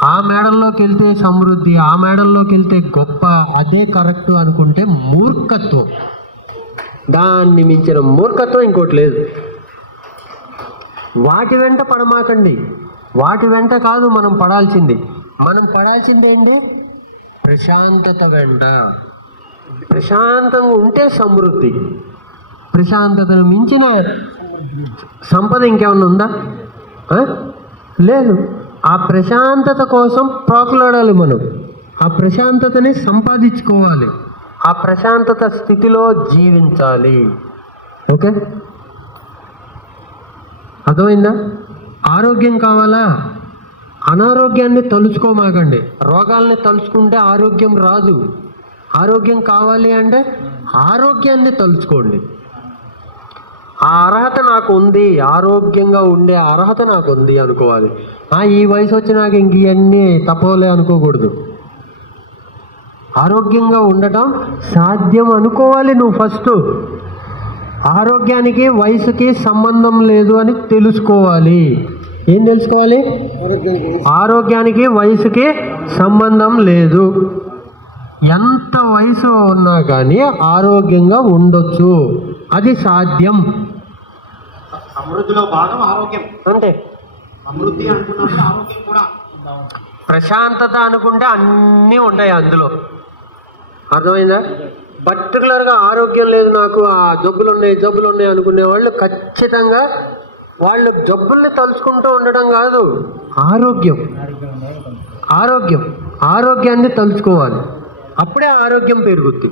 ఆ మేడల్లోకి వెళ్తే సమృద్ధి, ఆ మేడల్లోకి వెళ్తే గొప్ప, అదే కరెక్ట్ అనుకుంటే మూర్ఖత్వం. దాన్ని మించిన మూర్ఖత్వం ఇంకోటి లేదు. వాటి వెంట పడమాకండి. వాటి వెంట కాదు మనం పడాల్సింది. మనం పడాల్సింది ఏంటి? ప్రశాంతత వెంట. ప్రశాంతంగా ఉంటే సమృద్ధి. ప్రశాంతతను మించిన సంపద ఇంకేమన్నా ఉందా? లేదు. ఆ ప్రశాంతత కోసం ప్రాకులాడాలి మనం. ఆ ప్రశాంతతని సంపాదించుకోవాలి. ఆ ప్రశాంతత స్థితిలో జీవించాలి. ఓకే, అర్థమైందా? ఆరోగ్యం కావాలా? అనారోగ్యాన్ని తలుచుకోమాకండి. రోగాల్ని తలుచుకుంటే ఆరోగ్యం రాదు. ఆరోగ్యం కావాలి అంటే ఆరోగ్యాన్ని తలుచుకోండి. ఆ అర్హత నాకు ఉంది, ఆరోగ్యంగా ఉండే అర్హత నాకు ఉంది అనుకోవాలి. ఈ వయసు వచ్చి నాకు ఇంక ఇవన్నీ తప్పలే అనుకోకూడదు. ఆరోగ్యంగా ఉండటం సాధ్యం అనుకోవాలి నువ్వు ఫస్ట్. ఆరోగ్యానికి వయసుకి సంబంధం లేదు అని తెలుసుకోవాలి. ఏం తెలుసుకోవాలి? ఆరోగ్యానికి వయసుకి సంబంధం లేదు. ఎంత వయసు ఉన్నా కానీ ఆరోగ్యంగా ఉండొచ్చు, అది సాధ్యం. సమృద్ధిలో భాగం ఆరోగ్యం అంటే సమృద్ధి అనుకున్నప్పుడు ఆరోగ్యం కూడా. ప్రశాంతత అనుకుంటే అన్నీ ఉంటాయి అందులో, అర్థమైందా? పర్టికులర్గా ఆరోగ్యం లేదు నాకు, ఆ జబ్బులు ఉన్నాయి అనుకునే వాళ్ళు ఖచ్చితంగా వాళ్ళు జబ్బుల్ని తలుచుకుంటూ ఉండడం కాదు, ఆరోగ్యాన్ని తలుచుకోవాలి. అప్పుడే ఆరోగ్యం పెరుగుద్ది.